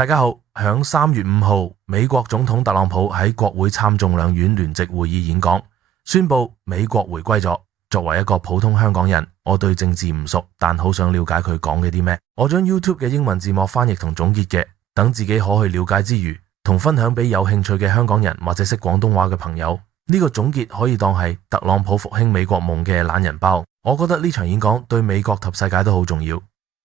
大家好，響3月5號，美國總統特朗普喺國會參眾兩院聯席會議演講，宣布美國回歸咗。作為一個普通香港人，我對政治唔熟，但好想了解佢講嘅啲咩。我將 YouTube 嘅英文字幕翻譯同總結嘅，等自己可去了解之餘，同分享俾有興趣嘅香港人或者識廣東話嘅朋友。呢個總結可以當係特朗普復興美國夢嘅懶人包。我覺得呢場演講對美國及世界都好重要。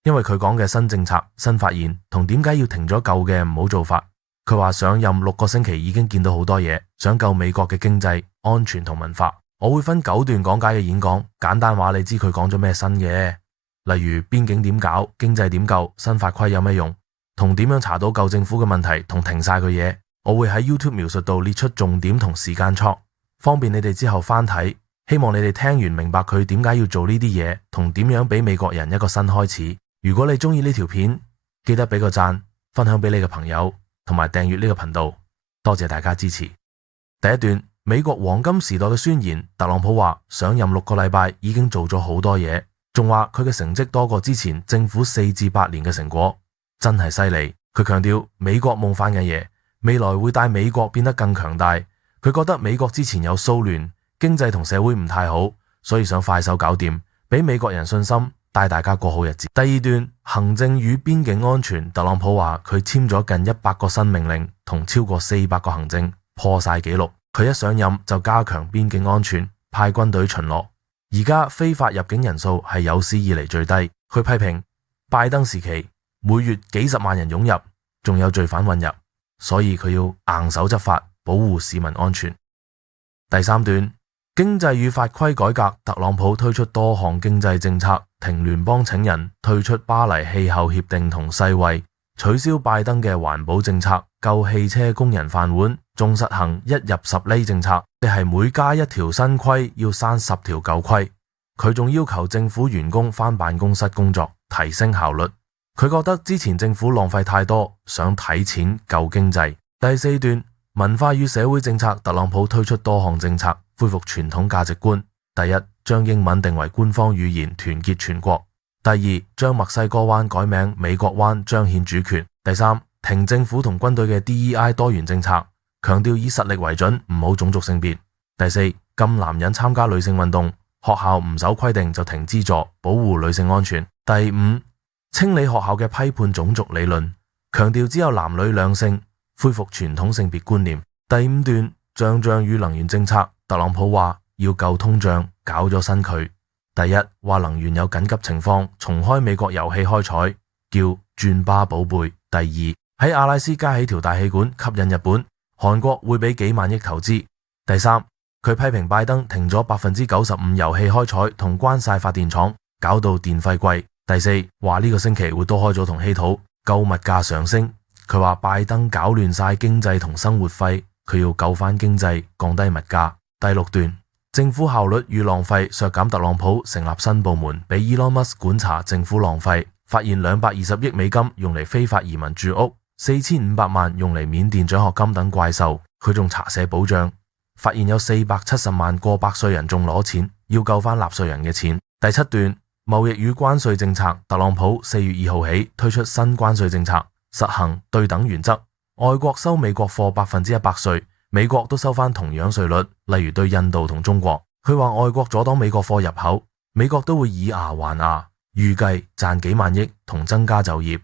因為佢講嘅新政策、新發現同點解要停咗舊嘅唔好做法。佢話上任6個星期已經見到好多嘢，想救美國嘅經濟、安全同文化。我會分9段講解嘅演講，簡單話你知佢講咗咩新嘅，例如邊境點搞、經濟點救、新法規有咩用，同點樣查到舊政府嘅問題同停晒佢嘢。我會喺 YouTube 描述度列出重點同時間戳，方便你哋之後翻睇。希望你哋聽完明白佢點解要做呢啲嘢，同點樣俾美國人一個新開始。如果你中意呢條片，記得俾個讚，分享俾你嘅朋友，同埋訂閱呢個頻道。多謝大家支持。第一段，美國黃金時代嘅宣言。特朗普話上任6個禮拜已經做咗好多嘢，仲話佢嘅成績多過之前政府4至8年嘅成果，真係犀利。佢強調美國夢翻嘅嘢，未來會帶美國變得更強大。佢覺得美國之前有騷亂，經濟同社會唔太好，所以想快手搞掂，俾美國人信心，帶大家過好日子。第二段，行政與邊境安全。特朗普話佢簽咗近100個新命令，同超過400個行政，破晒紀錄。佢一上任就加強邊境安全，派軍隊巡邏。而家非法入境人數係有史以嚟最低。佢批評拜登時期每月幾十萬人湧入，仲有罪犯混入，所以佢要硬手執法，保護市民安全。第三段，經濟與法規改革。特朗普推出多項經濟政策，停聯邦請人，退出巴黎氣候協定同世衛，取消拜登嘅環保政策，救汽車工人飯碗，仲實行1入10厘政策，即係每加1條新規要刪10條舊規。佢仲要求政府員工返辦公室工作，提升效率。佢覺得之前政府浪費太多，想睇錢救經濟。第四段，文化與社會政策。特朗普推出多項政策，恢復傳統價值觀。第一，將英文定為官方語言，團結全國。第二，將墨西哥灣改名美國灣，彰顯主權。第三，停政府同軍隊嘅 DEI 多元政策，強調以實力為準，唔好種族性別。第四，禁男人參加女性運動，學校唔守規定就停資助，保護女性安全。第五，清理學校嘅批判種族理論，強調只有男女兩性，恢復傳統性別觀念。第五段，脹脹與能源政策。特朗普話要救通脹，搞咗新佢。第一，話能源有緊急情況，重開美國油氣開採，叫轉巴寶貝。第二，喺阿拉斯加起條大氣管，吸引日本、韓國會俾幾萬億投資。第三，佢批評拜登停咗95%油氣開採同關晒發電廠，搞到電費貴。第四，話呢個星期會多開咗同稀土，救物價上升。佢話拜登搞亂晒經濟同生活費，佢要救翻經濟，降低物價。第六段，政府效率與浪費。削減特朗普成立新部門，俾 Elon Musk 管查政府浪費，發現220億美金用嚟非法移民住屋，4500萬用嚟緬甸獎學金等怪獸。佢仲查寫保障，發現有470萬過百稅人仲攞錢，要救翻納稅人嘅錢。第七段，貿易與關稅政策。特朗普4月2號起推出新關稅政策，實行對等原則，外國收美國貨100%稅，美國都收翻同樣稅率，例如對印度同中國。佢話外國阻擋美國貨入口，美國都會以牙還牙，預計賺幾萬億同增加就業。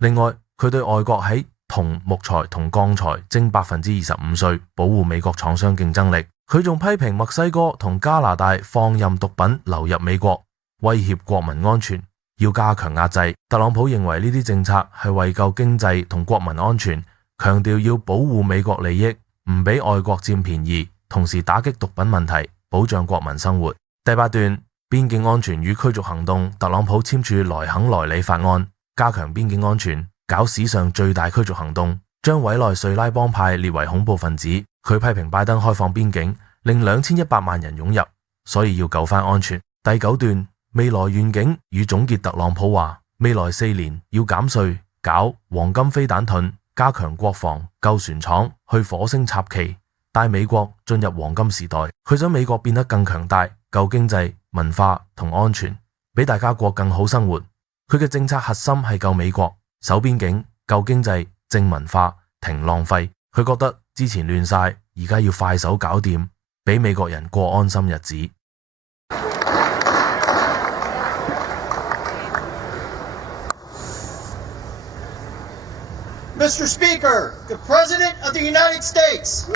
另外，佢對外國喺銅、木材同鋼材徵25%稅，保護美國廠商競爭力。佢仲批評墨西哥同加拿大放任毒品流入美國，威脅國民安全，要加強壓制。特朗普認為呢啲政策係為救經濟同國民安全，強調要保護美國利益，唔俾外國佔便宜，同時打擊毒品問題，保障國民生活。第八段，邊境安全與驅逐行動。特朗普簽署來肯來理法案，加強邊境安全，搞史上最大驅逐行動，將委內瑞拉幫派列為恐怖分子。佢批評拜登開放邊境，令2100萬人湧入，所以要救翻安全。第九段，未來願景與總結。特朗普話未來4年要減稅，搞黃金飛彈盾，加強國防，救船廠，去火星插旗，帶美國進入黃金時代。佢想美國變得更強大，救經濟、文化同安全，俾大家過更好生活。佢嘅政策核心係救美國，守邊境、救經濟、正文化、停浪費。佢覺得之前亂晒，而家要快手搞掂，俾美國人過安心日子。Mr. Speaker, the President of the United States.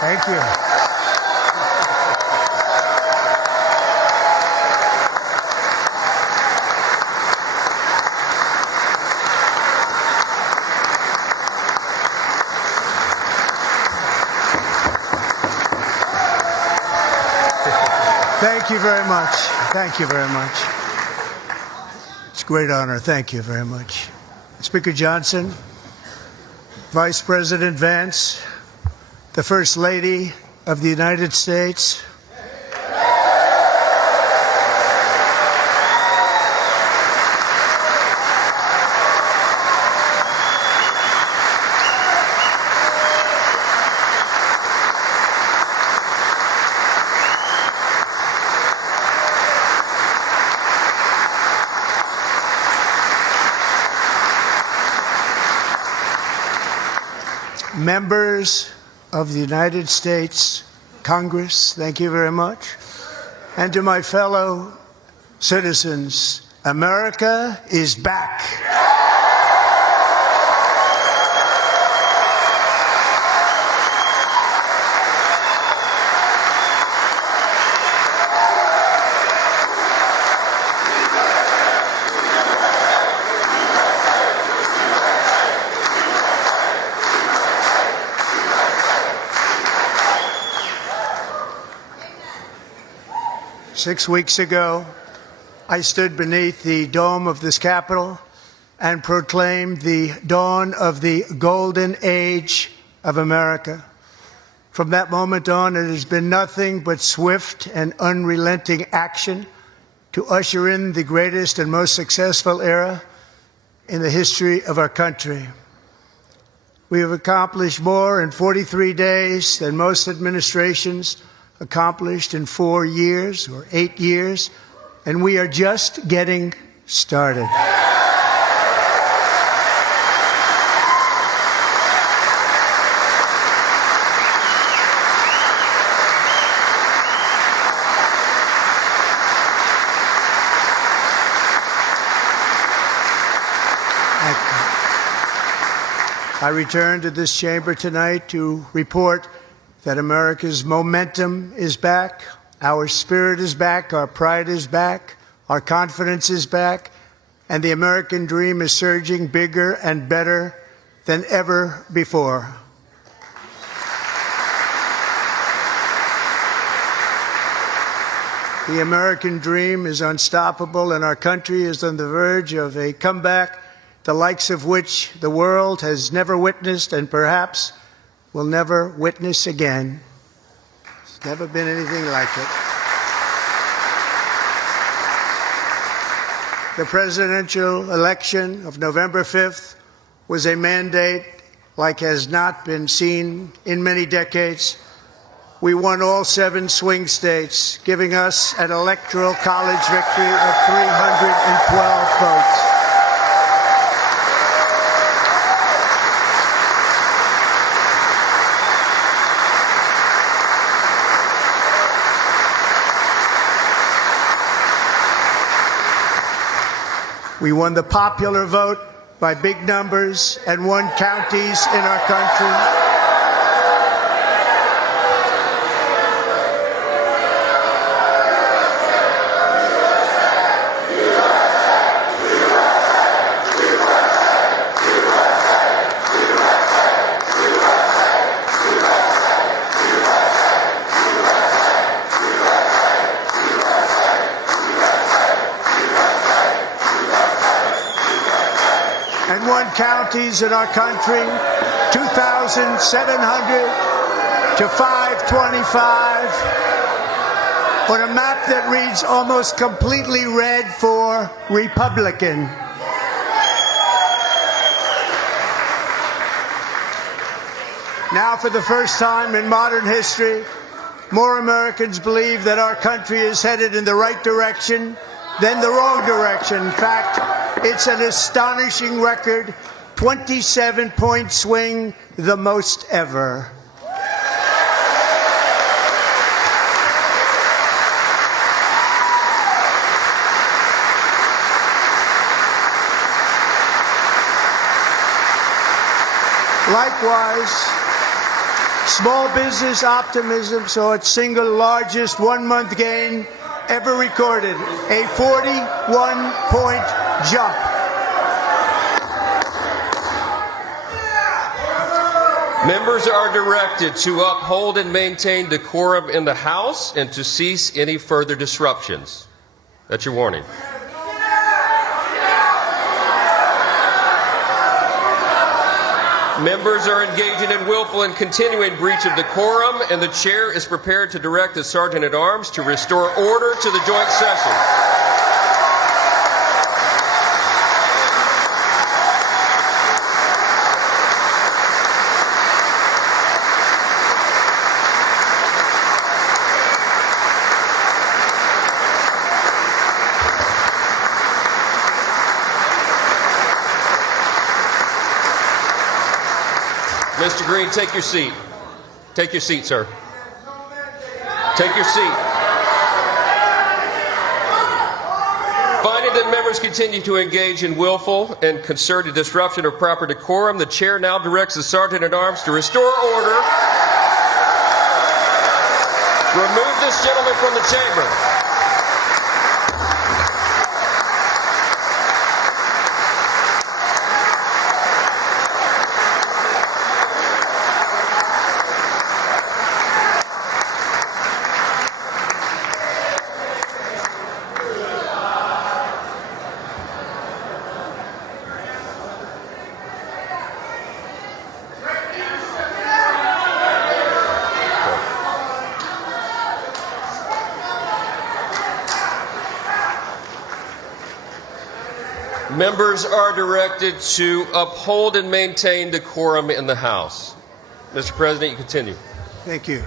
Thank you. Thank you very much. Thank you very much. It's a great honor. Thank you very much. Speaker Johnson, Vice President Vance, the First Lady of the United States, members of the United States Congress, thank you very much. And to my fellow citizens, America is back. Six weeks ago, I stood beneath the dome of this Capitol and proclaimed the dawn of the golden age of America. From that moment on, it has been nothing but swift and unrelenting action to usher in the greatest and most successful era in the history of our country. We have accomplished more in 43 days than most administrations accomplished in 4 years or 8 years, and we are just getting started. I return to this chamber tonight to report that America's momentum is back, our spirit is back, our pride is back, our confidence is back, and the American dream is surging bigger and better than ever before. The American dream is unstoppable, and our country is on the verge of a comeback, the likes of which the world has never witnessed and perhaps will never witness again. There's never been anything like it. The presidential election of November 5th was a mandate like has not been seen in many decades. We won all 7 swing states, giving us an electoral college victory of 312 votes. We won the popular vote by big numbers and won counties in our country. And won counties in our country, 2,700 to 525, on a map that reads almost completely red for Republican. Now, for the first time in modern history, more Americans believe that our country is headed in the right direction than the wrong direction. In fact, it's an astonishing record, 27-point swing, the most ever. Small business optimism saw its single largest one-month gain ever recorded, a 41-point jump. Members are directed to uphold and maintain decorum in the House and to cease any further disruptions. That's your warning. Members are engaging in willful and continuing breach of decorum, and the chair is prepared to direct the Sergeant-at-Arms to restore order to the joint session. Mr. Green, take your seat. Take your seat, sir. Take your seat. Finding that members continue to engage in willful and concerted disruption of proper decorum, the chair now directs the Sergeant-at-Arms to restore order. Remove this gentleman from the chamber. Members are directed to uphold and maintain decorum in the House. Mr. President, you continue. Thank you.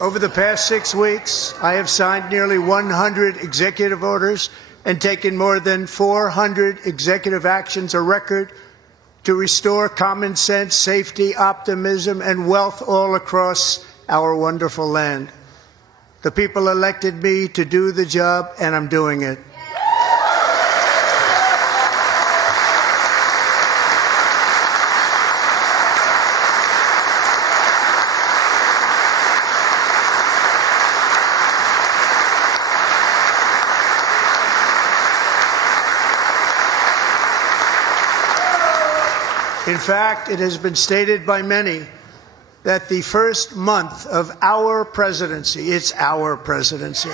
Over the past 6 weeks, I have signed nearly 100 executive orders and taken more than 400 executive actions, a record to restore common sense, safety, optimism, and wealth all across our wonderful land. The people elected me to do the job, and I'm doing it. In fact, it has been stated by many that the first month of our presidency, it's our presidency,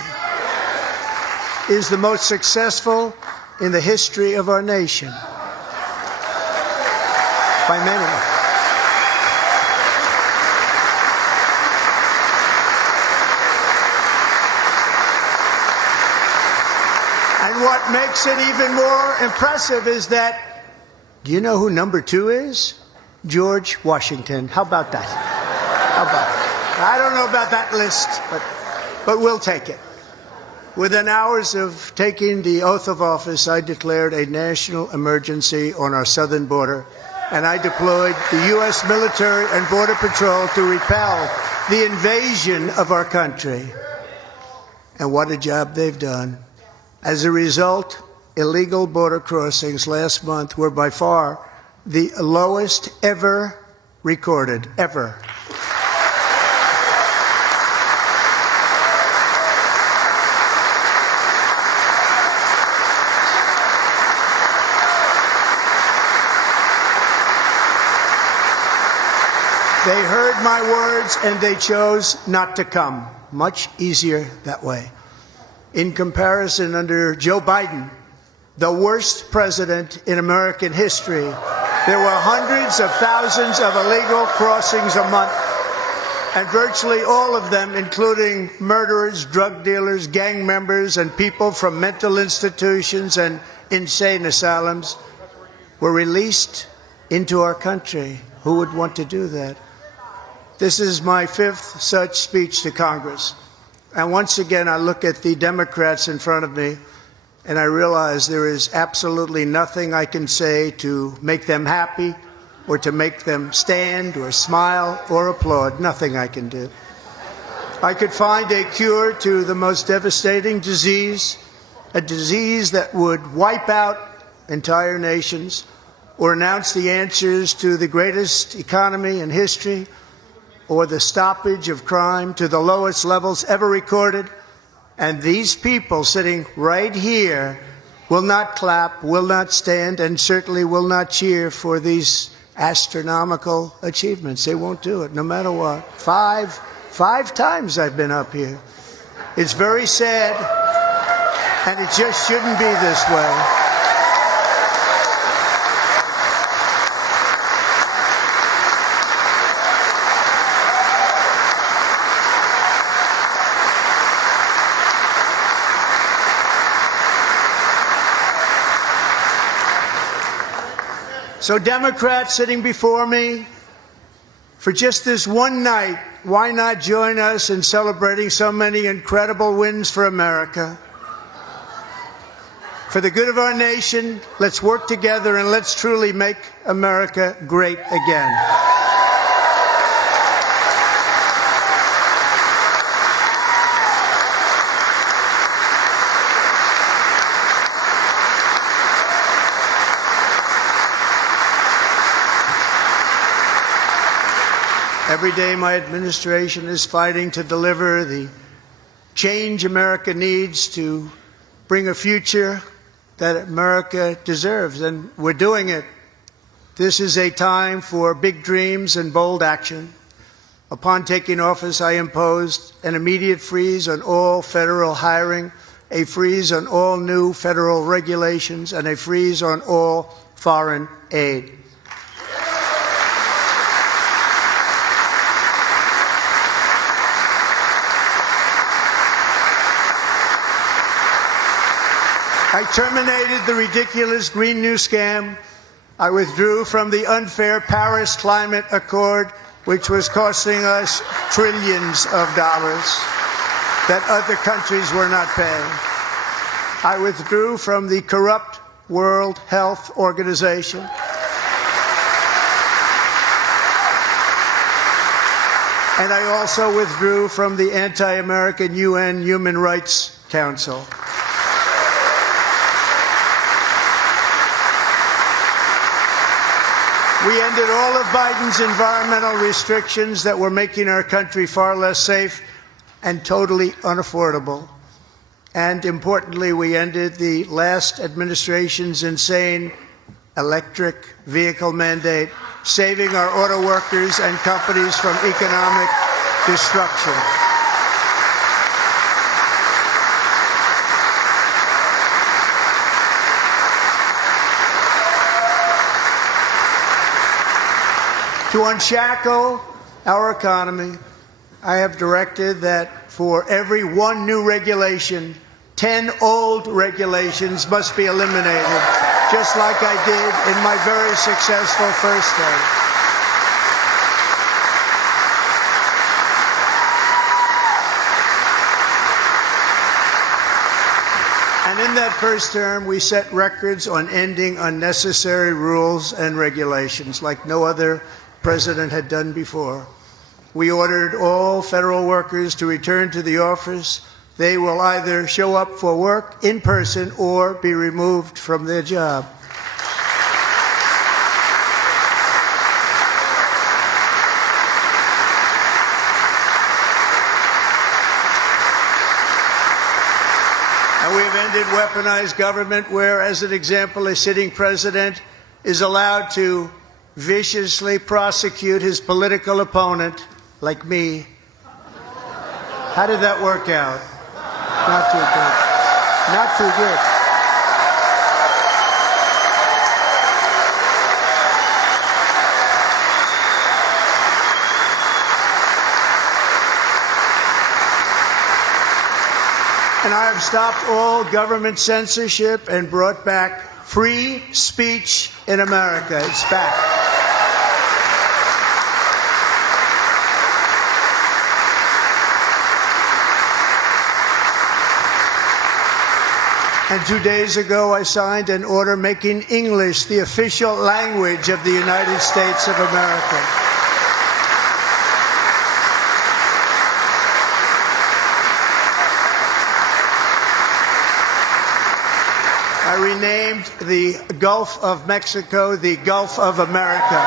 is the most successful in the history of our nation. By many. And what makes it even more impressive is that, do you know who number 2 is? George Washington. How about that? How about it? I don't know about that list, but we'll take it. Within hours of taking the oath of office, I declared a national emergency on our southern border, and I deployed the U.S. military and Border Patrol to repel the invasion of our country. And what a job they've done. As a result, illegal border crossings last month were by far the lowest ever recorded, ever. They heard my words and they chose not to come. Much easier that way. In comparison, under Joe Biden, the worst president in American history, there were hundreds of thousands of illegal crossings a month, and virtually all of them, including murderers, drug dealers, gang members, and people from mental institutions and insane asylums, were released into our country. Who would want to do that? This is my 5th such speech to Congress. And once again, I look at the Democrats in front of me, and I realize there is absolutely nothing I can say to make them happy or to make them stand or smile or applaud. Nothing I can do. I could find a cure to the most devastating disease, a disease that would wipe out entire nations, or announce the answers to the greatest economy in history or the stoppage of crime to the lowest levels ever recorded. And these people sitting right here will not clap, will not stand, and certainly will not cheer for these astronomical achievements. They won't do it, no matter what. Five times I've been up here. It's very sad, and it just shouldn't be this way. So Democrats sitting before me, for just this one night, why not join us in celebrating so many incredible wins for America? For the good of our nation, let's work together and let's truly make America great again. Every day my administration is fighting to deliver the change America needs to bring a future that America deserves, and we're doing it. This is a time for big dreams and bold action. Upon taking office, I imposed an immediate freeze on all federal hiring, a freeze on all new federal regulations, and a freeze on all foreign aid. I terminated the ridiculous Green New Scam. I withdrew from the unfair Paris Climate Accord, which was costing us trillions of dollars that other countries were not paying. I withdrew from the corrupt World Health Organization. And I also withdrew from the anti-American UN Human Rights Council. We ended all of Biden's environmental restrictions that were making our country far less safe and totally unaffordable. And importantly, we ended the last administration's insane electric vehicle mandate, saving our auto workers and companies from economic destruction. To unshackle our economy, I have directed that for every one new regulation, 10 old regulations must be eliminated, just like I did in my very successful first day. And in that first term, we set records on ending unnecessary rules and regulations like no other president had done before. We ordered all federal workers to return to the office. They will either show up for work in person or be removed from their job. And we've ended weaponized government where, as an example, a sitting president is allowed to viciously prosecute his political opponent, like me. How did that work out? Not too good. Not too good. And I have stopped all government censorship and brought back free speech in America. It's back. And 2 days ago, I signed an order making English the official language of the United States of America. I renamed the Gulf of Mexico the Gulf of America.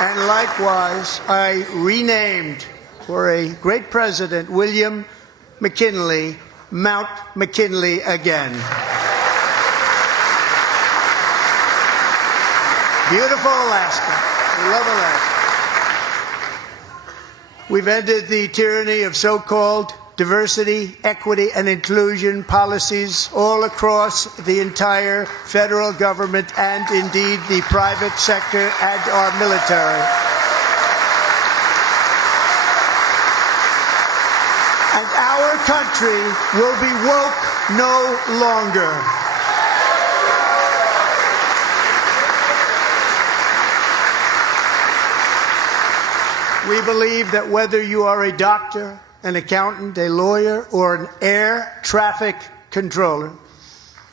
And likewise, I renamed, for a great president, William McKinley, Mount McKinley again. Beautiful Alaska. We love Alaska. We've ended the tyranny of so-called diversity, equity, and inclusion policies all across the entire federal government and indeed the private sector and our military. And our country will be woke no longer. We believe that whether you are a doctor, an accountant, a lawyer, or an air traffic controller,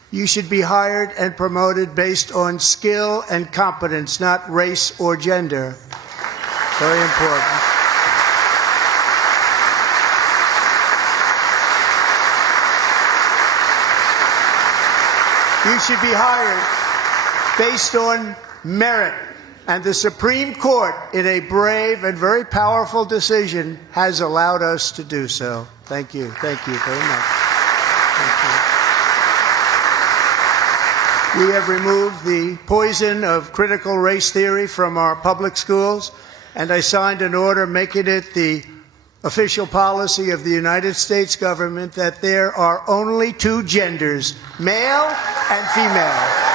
you should be hired and promoted based on skill and competence, not race or gender. Very important. You should be hired based on merit. And the Supreme Court, in a brave and very powerful decision, has allowed us to do so. Thank you. Thank you very much. Thank you. We have removed the poison of critical race theory from our public schools, and I signed an order making it the official policy of the United States government that there are only two genders, male and female.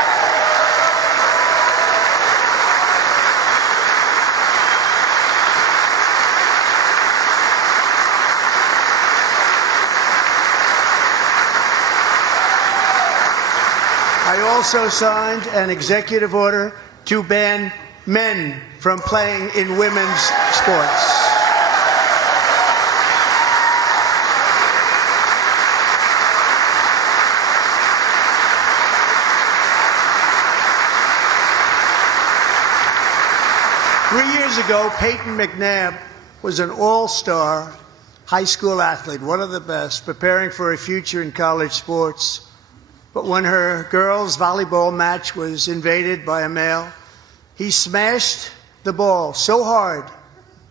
I also signed an executive order to ban men from playing in women's sports. Years ago, Peyton McNabb was an all-star high school athlete, one of the best, preparing for a future in college sports. But when her girls' volleyball match was invaded by a male, he smashed the ball so hard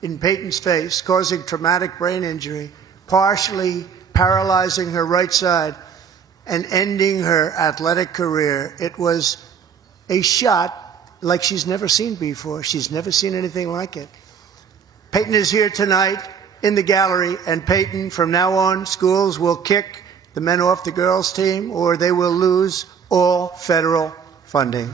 in Peyton's face, causing traumatic brain injury, partially paralyzing her right side and ending her athletic career. It was a shot like she's never seen before. She's never seen anything like it. Peyton is here tonight in the gallery, and Peyton, from now on, schools will kick the men off the girls' team, or they will lose all federal funding.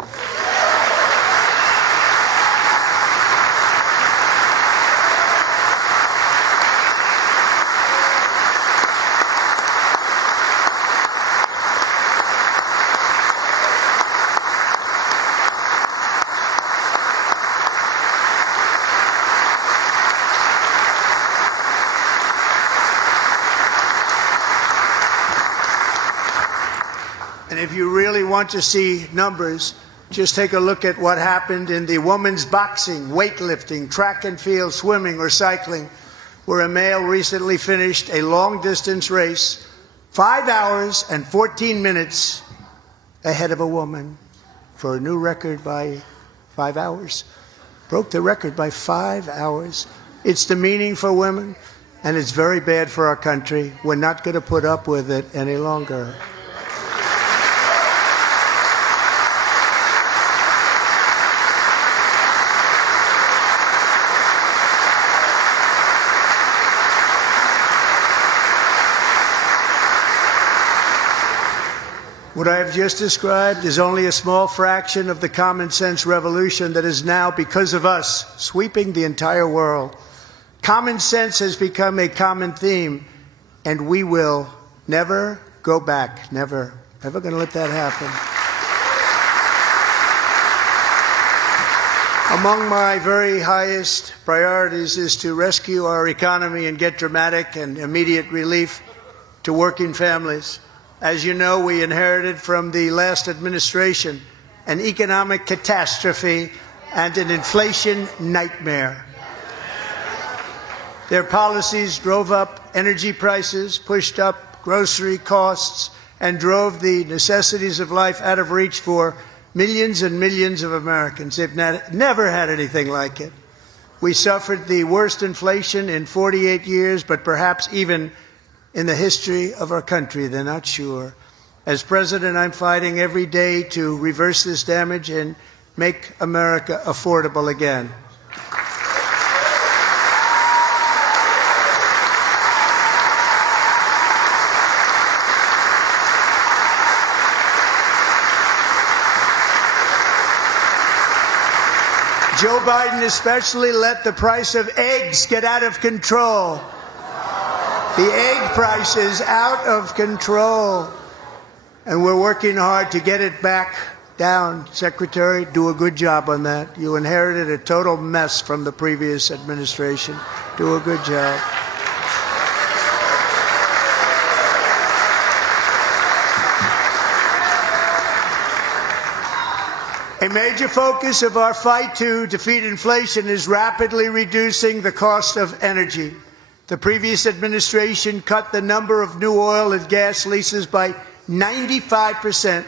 If you really want to see numbers, just take a look at what happened in the women's boxing, weightlifting, track and field, swimming, or cycling, where a male recently finished a long-distance race 5 hours and 14 minutes ahead of a woman for a new record by 5 hours. Broke the record by 5 hours. It's demeaning for women, and it's very bad for our country. We're not going to put up with it any longer. What I have just described is only a small fraction of the common sense revolution that is now, because of us, sweeping the entire world. Common sense has become a common theme, and we will never go back. Never. Never going to let that happen. Among my very highest priorities is to rescue our economy and get dramatic and immediate relief to working families. As you know, we inherited from the last administration an economic catastrophe and an inflation nightmare. Their policies drove up energy prices, pushed up grocery costs, and drove the necessities of life out of reach for millions and millions of Americans. They've never had anything like it. We suffered the worst inflation in 48 years, but perhaps even in the history of our country. They're not sure. As president, I'm fighting every day to reverse this damage and make America affordable again. Joe Biden especially let the price of eggs get out of control. The egg price is out of control. And we're working hard to get it back down. Secretary, do a good job on that. You inherited a total mess from the previous administration. Do a good job. A major focus of our fight to defeat inflation is rapidly reducing the cost of energy. The previous administration cut the number of new oil and gas leases by 95%,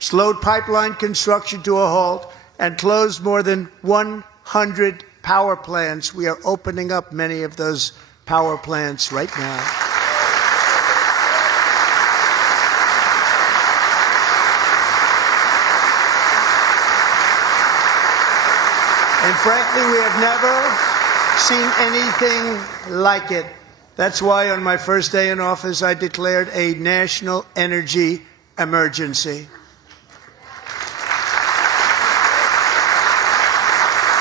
slowed pipeline construction to a halt, and closed more than 100 power plants. We are opening up many of those power plants right now. And frankly, we have never seen anything like it. That's why on my first day in office, I declared a national energy emergency.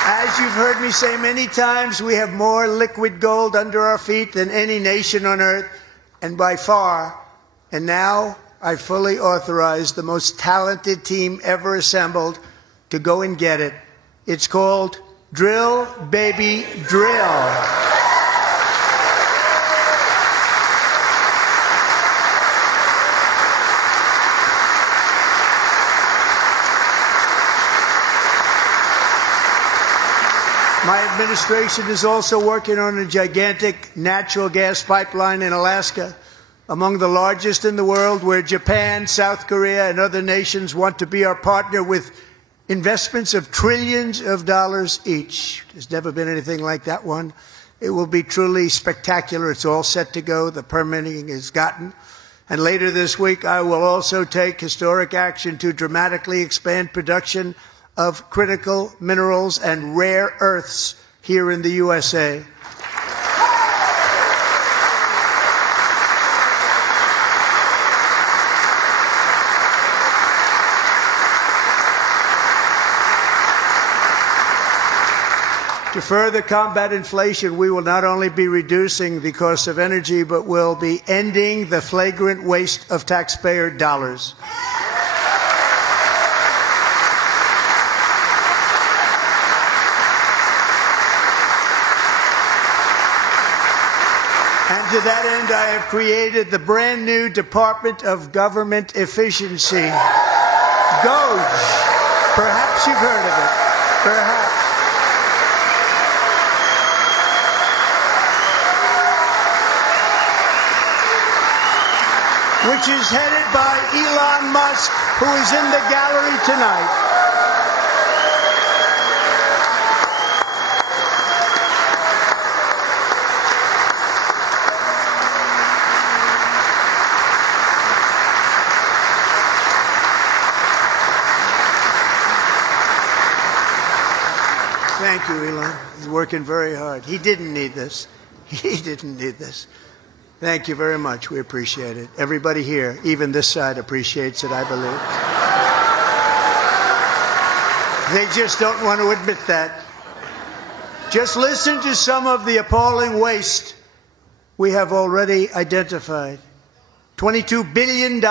As you've heard me say many times, we have more liquid gold under our feet than any nation on earth, and by far. And now I fully authorize the most talented team ever assembled to go and get it. It's called Drill, Baby, Drill. My administration is also working on a gigantic natural gas pipeline in Alaska, among the largest in the world, where Japan, South Korea, and other nations want to be our partner with investments of trillions of dollars each. There's never been anything like that one. It will be truly spectacular. It's all set to go. The permitting is gotten. And later this week, I will also take historic action to dramatically expand production of critical minerals and rare earths here in the USA. To further combat inflation, we will not only be reducing the cost of energy, but will be ending the flagrant waste of taxpayer dollars. And to that end, I have created the brand new Department of Government Efficiency, DOGE. Perhaps you've heard of it. Perhaps. Which is headed by Elon Musk, who is in the gallery tonight. Thank you, Elon. He's working very hard. He didn't need this. He didn't need this. Thank you very much. We appreciate it. Everybody here, even this side, appreciates it, I believe. They just don't want to admit that. Just listen to some of the appalling waste we have already identified. $22 billion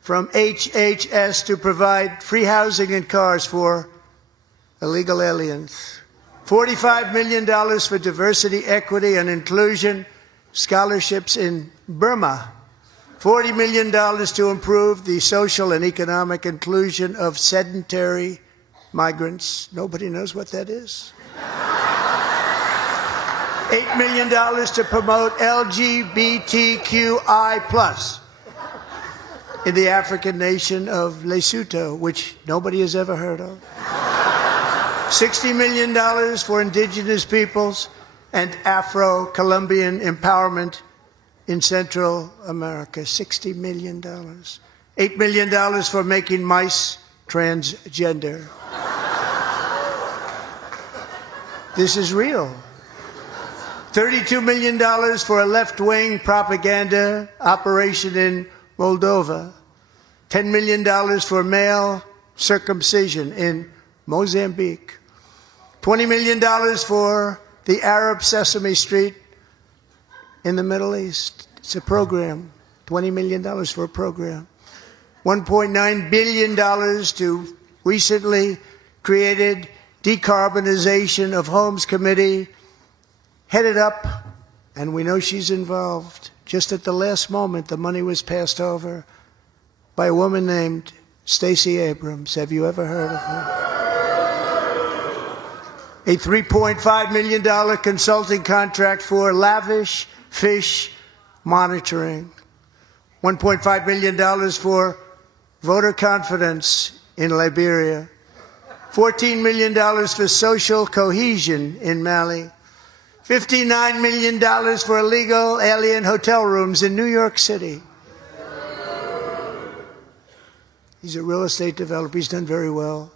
from HHS to provide free housing and cars for illegal aliens. $45 million for diversity, equity, and inclusion scholarships in Burma. $40 million to improve the social and economic inclusion of sedentary migrants. Nobody knows what that is. $8 million to promote LGBTQI+ in the African nation of Lesotho, which nobody has ever heard of. $60 million for indigenous peoples and Afro-Colombian empowerment in Central America. $60 million. $8 million for making mice transgender. This is real. $32 million for a left-wing propaganda operation in Moldova. $10 million for male circumcision in Mozambique. $20 million for the Arab Sesame Street in the Middle East. It's a program. $20 million for a program. $1.9 billion to recently created Decarbonization of Homes Committee, headed up, and we know she's involved. Just at the last moment, the money was passed over by a woman named Stacey Abrams. Have you ever heard of her? A $3.5 million consulting contract for lavish fish monitoring. $1.5 million for voter confidence in Liberia. $14 million for social cohesion in Mali. $59 million for illegal alien hotel rooms in New York City. He's a real estate developer. He's done very well.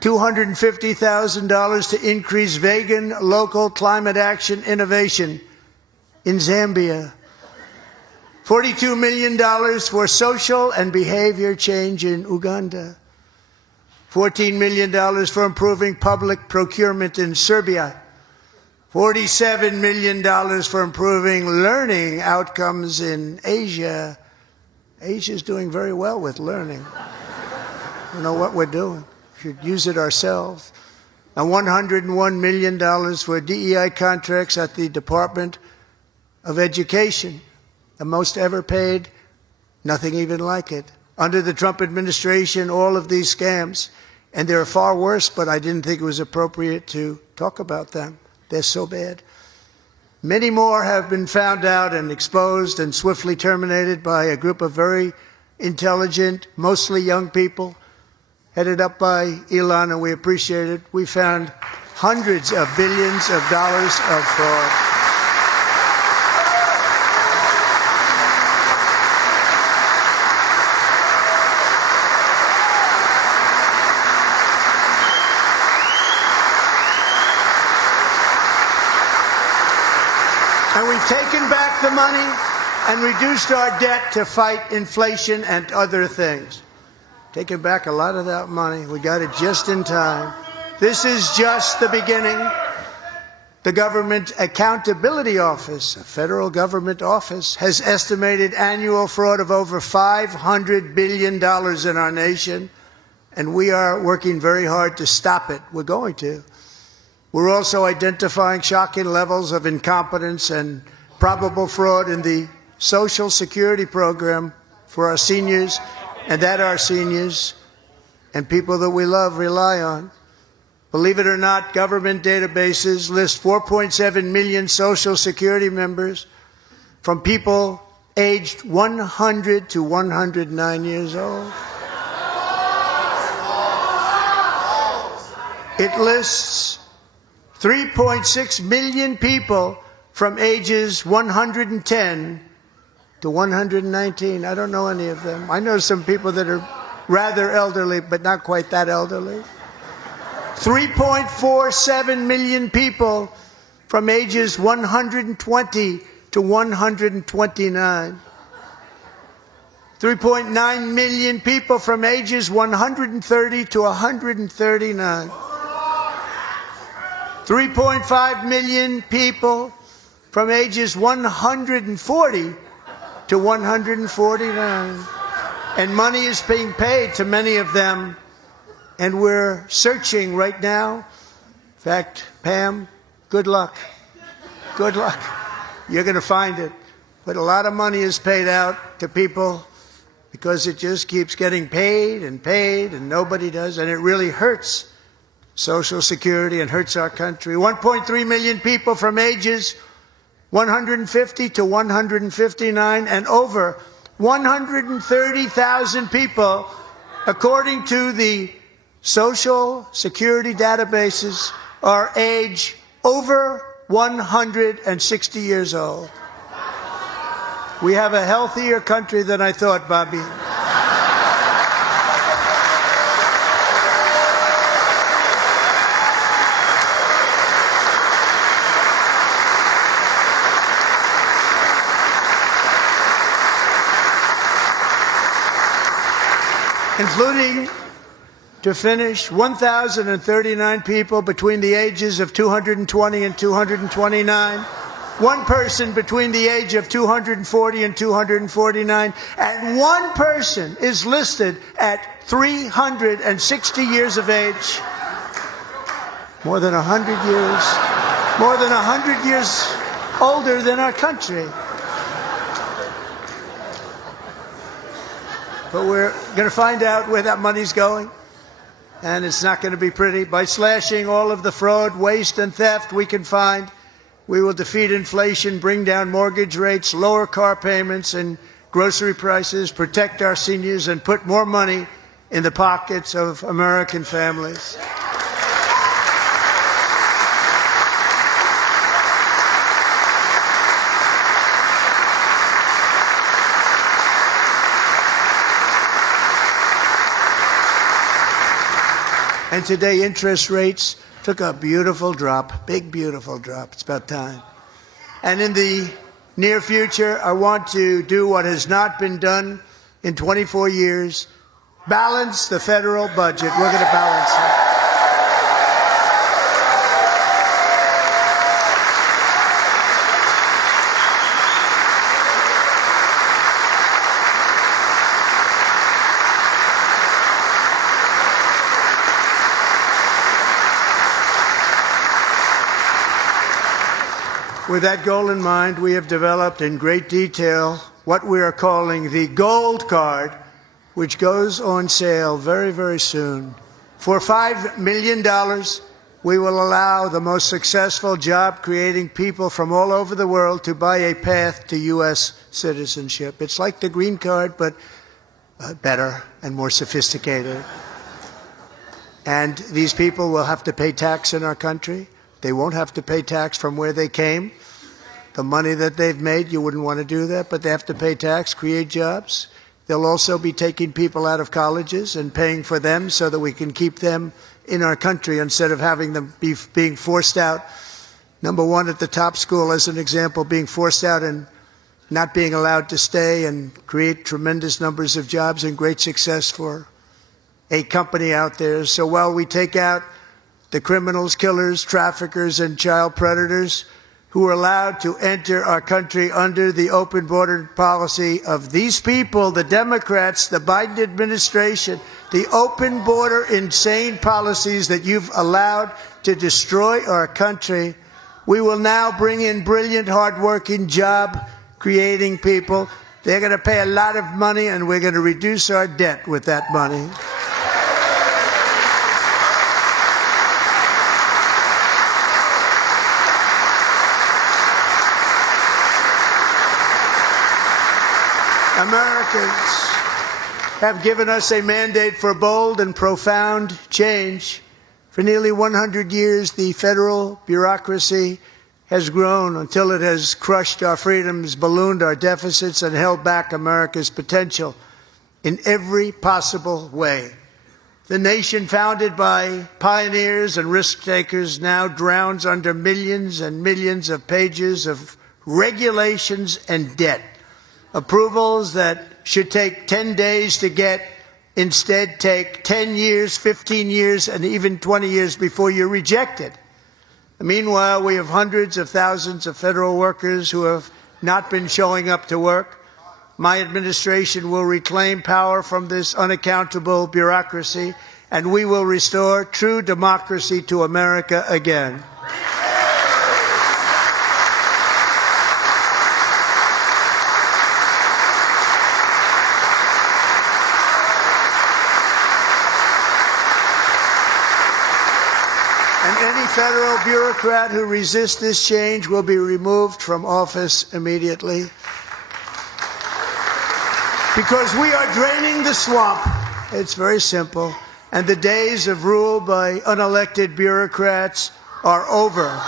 $250,000 to increase vegan local climate action innovation in Zambia. $42 million for social and behavior change in Uganda. $14 million for improving public procurement in Serbia. $47 million for improving learning outcomes in Asia. Asia's doing very well with learning. I don't know what we're doing. We should use it ourselves. And $101 million for DEI contracts at the Department of Education. The most ever paid, nothing even like it. Under the Trump administration, all of these scams, and they're far worse, but I didn't think it was appropriate to talk about them. They're so bad. Many more have been found out and exposed and swiftly terminated by a group of very intelligent, mostly young people, headed up by Elon, and we appreciate it. We found hundreds of billions of dollars of fraud. And we've taken back the money and reduced our debt to fight inflation and other things. Taken back a lot of that money. We got it just in time. This is just the beginning. The Government Accountability Office, a federal government office, has estimated annual fraud of over $500 billion in our nation, and we are working very hard to stop it. We're going to. We're also identifying shocking levels of incompetence and probable fraud in the Social Security program for our seniors, and that our seniors and people that we love rely on. Believe it or not, government databases list 4.7 million Social Security members from people aged 100 to 109 years old. It lists 3.6 million people from ages 110 to 119. I don't know any of them. I know some people that are rather elderly, but not quite that elderly. 3.47 million people from ages 120 to 129. 3.9 million people from ages 130 to 139. 3.5 million people from ages 140 to 149. And money is being paid to many of them, and we're searching right now. In fact, Pam, good luck. Good luck. You're going to find it. But a lot of money is paid out to people because it just keeps getting paid and nobody does, and it really hurts Social Security and hurts our country. 1.3 million people from ages 150 to 159, and over 130,000 people, according to the Social Security databases, are age over 160 years old. We have a healthier country than I thought, Bobby. Including, to finish, 1,039 people between the ages of 220 and 229, one person between the age of 240 and 249, and one person is listed at 360 years of age. More than 100 years older than our country. But we're going to find out where that money's going, and it's not going to be pretty. By slashing all of the fraud, waste, and theft we can find, we will defeat inflation, bring down mortgage rates, lower car payments and grocery prices, protect our seniors, and put more money in the pockets of American families. And today, interest rates took a beautiful drop, big, beautiful drop. It's about time. And in the near future, I want to do what has not been done in 24 years, balance the federal budget. We're going to balance it. With that goal in mind, we have developed in great detail what we are calling the Gold Card, which goes on sale very, very soon. For $5 million, we will allow the most successful job-creating people from all over the world to buy a path to U.S. citizenship. It's like the green card, but better and more sophisticated. And these people will have to pay tax in our country. They won't have to pay tax from where they came. The money that they've made, you wouldn't want to do that, but they have to pay tax, create jobs. They'll also be taking people out of colleges and paying for them so that we can keep them in our country instead of having them being forced out. Number one, at the top school, as an example, being forced out and not being allowed to stay and create tremendous numbers of jobs and great success for a company out there. So while we take out the criminals, killers, traffickers, and child predators who are allowed to enter our country under the open border policy of these people, the Democrats, the Biden administration, the open border insane policies that you've allowed to destroy our country, we will now bring in brilliant, hardworking, job-creating people. They're going to pay a lot of money, and we're going to reduce our debt with that money. Americans have given us a mandate for bold and profound change. For nearly 100 years, the federal bureaucracy has grown until it has crushed our freedoms, ballooned our deficits, and held back America's potential in every possible way. The nation founded by pioneers and risk-takers now drowns under millions and millions of pages of regulations and debt. Approvals that should take 10 days to get instead take 10 years, 15 years, and even 20 years before you're rejected. Meanwhile, we have hundreds of thousands of federal workers who have not been showing up to work. My administration will reclaim power from this unaccountable bureaucracy, and we will restore true democracy to America again. And any federal bureaucrat who resists this change will be removed from office immediately. Because we are draining the swamp. It's very simple. And the days of rule by unelected bureaucrats are over.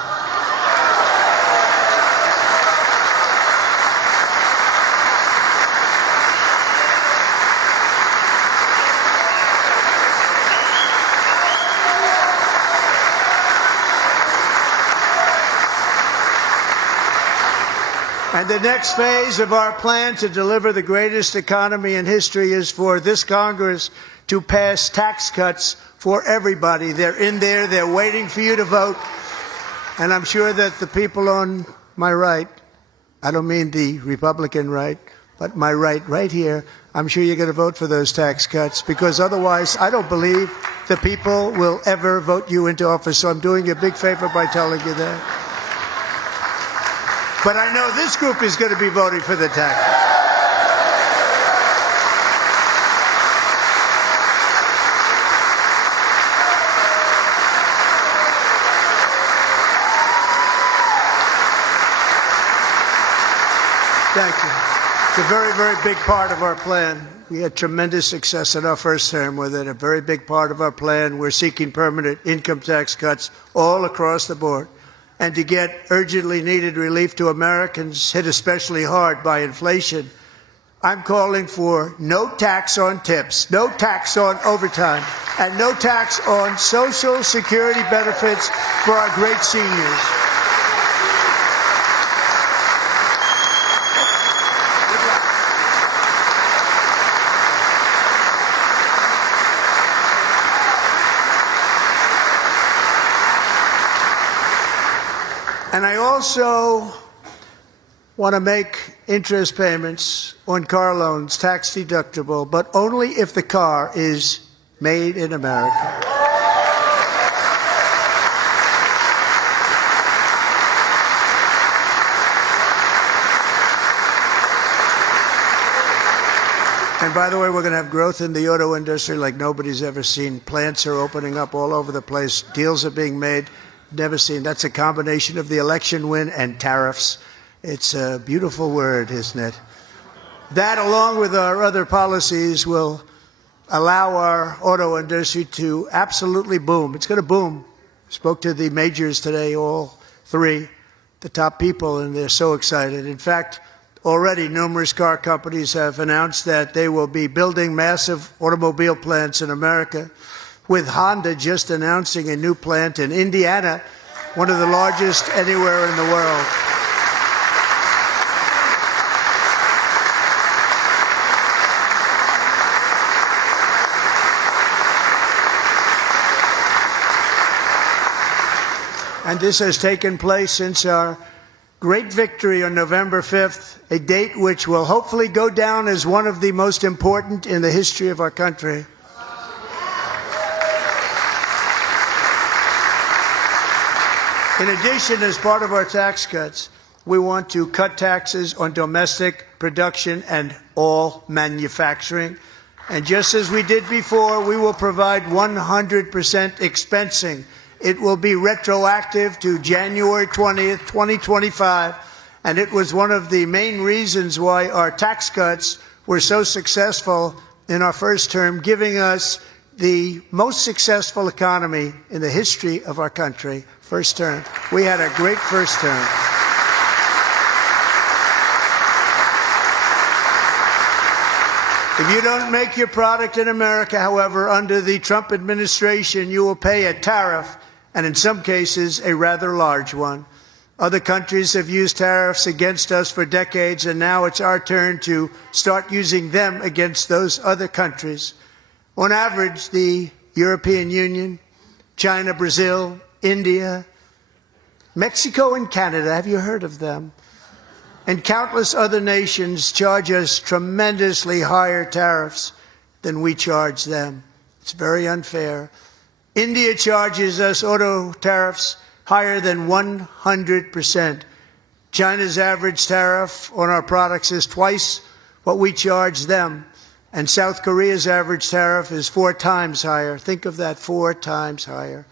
And the next phase of our plan to deliver the greatest economy in history is for this Congress to pass tax cuts for everybody. They're in there. They're waiting for you to vote. And I'm sure that the people on my right, I don't mean the Republican right, but my right here, I'm sure you're going to vote for those tax cuts, because otherwise I don't believe the people will ever vote you into office. So I'm doing you a big favor by telling you that. But I know this group is going to be voting for the tax cuts. Thank you. It's a very, very big part of our plan. We had tremendous success in our first term with it. A very big part of our plan. We're seeking permanent income tax cuts all across the board. And to get urgently needed relief to Americans hit especially hard by inflation, I'm calling for no tax on tips, no tax on overtime, and no tax on Social Security benefits for our great seniors. And I also want to make interest payments on car loans tax deductible, but only if the car is made in America. And by the way, we're going to have growth in the auto industry like nobody's ever seen. Plants are opening up all over the place. Deals are being made. Never seen. That's a combination of the election win and tariffs. It's a beautiful word, isn't it? That, along with our other policies, will allow our auto industry to absolutely boom. It's going to boom. Spoke to the majors today, all three, the top people, and they're so excited. In fact, already numerous car companies have announced that they will be building massive automobile plants in America, with Honda just announcing a new plant in Indiana, one of the largest anywhere in the world. And this has taken place since our great victory on November 5th, a date which will hopefully go down as one of the most important in the history of our country. In addition, as part of our tax cuts, we want to cut taxes on domestic production and all manufacturing. And just as we did before, we will provide 100% expensing. It will be retroactive to January 20th, 2025. And it was one of the main reasons why our tax cuts were so successful in our first term, giving us the most successful economy in the history of our country. First term. We had a great first term. If you don't make your product in America, however, under the Trump administration, you will pay a tariff, and in some cases, a rather large one. Other countries have used tariffs against us for decades, and now it's our turn to start using them against those other countries. On average, the European Union, China, Brazil, India, Mexico and Canada, have you heard of them? And countless other nations charge us tremendously higher tariffs than we charge them. It's very unfair. India charges us auto tariffs higher than 100%. China's average tariff on our products is twice what we charge them. And South Korea's average tariff is 4 times higher. Think of that, 4 times higher.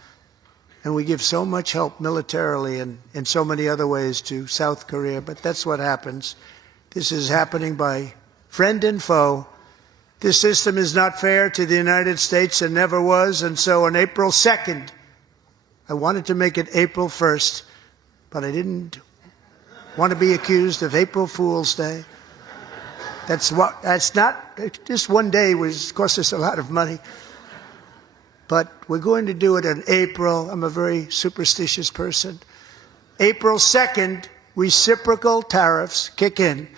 And we give so much help militarily and in so many other ways to South Korea, but that's what happens. This is happening by friend and foe. This system is not fair to the United States and never was, and so on April 2nd, I wanted to make it April 1st, but I didn't want to be accused of April Fool's Day. That's not, just one day cost us a lot of money. But we're going to do it in April. I'm a very superstitious person. April 2nd, reciprocal tariffs kick in.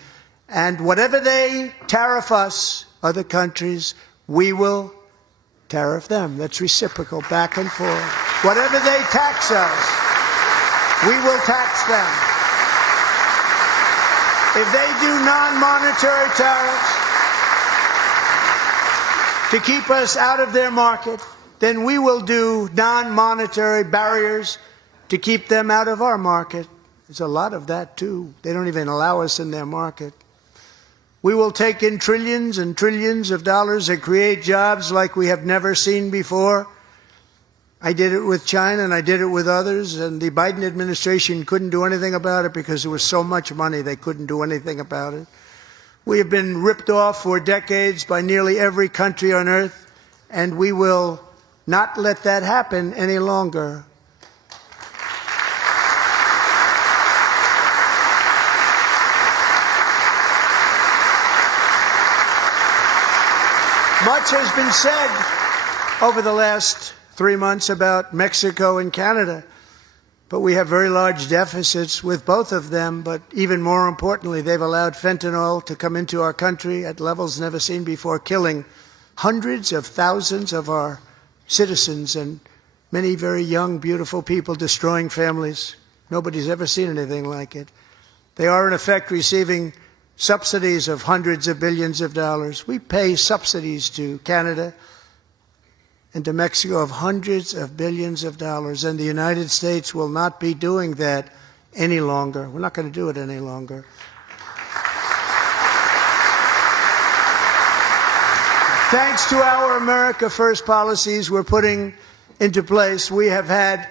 And whatever they tariff us, other countries, we will tariff them. That's reciprocal, back and forth. Whatever they tax us, we will tax them. If they do non-monetary tariffs to keep us out of their market, then we will do non-monetary barriers to keep them out of our market. There's a lot of that, too. They don't even allow us in their market. We will take in trillions and trillions of dollars and create jobs like we have never seen before. I did it with China and I did it with others, and the Biden administration couldn't do anything about it because there was so much money they couldn't do anything about it. We have been ripped off for decades by nearly every country on earth, and we will not let that happen any longer. Much has been said over the last 3 months about Mexico and Canada, but we have very large deficits with both of them. But even more importantly, they've allowed fentanyl to come into our country at levels never seen before, killing hundreds of thousands of our citizens and many very young, beautiful people, destroying families. Nobody's ever seen anything like it. They are, in effect, receiving subsidies of hundreds of billions of dollars. We pay subsidies to Canada and to Mexico of hundreds of billions of dollars, and the United States will not be doing that any longer. We're not going to do it any longer. Thanks to our America First policies we're putting into place, we have had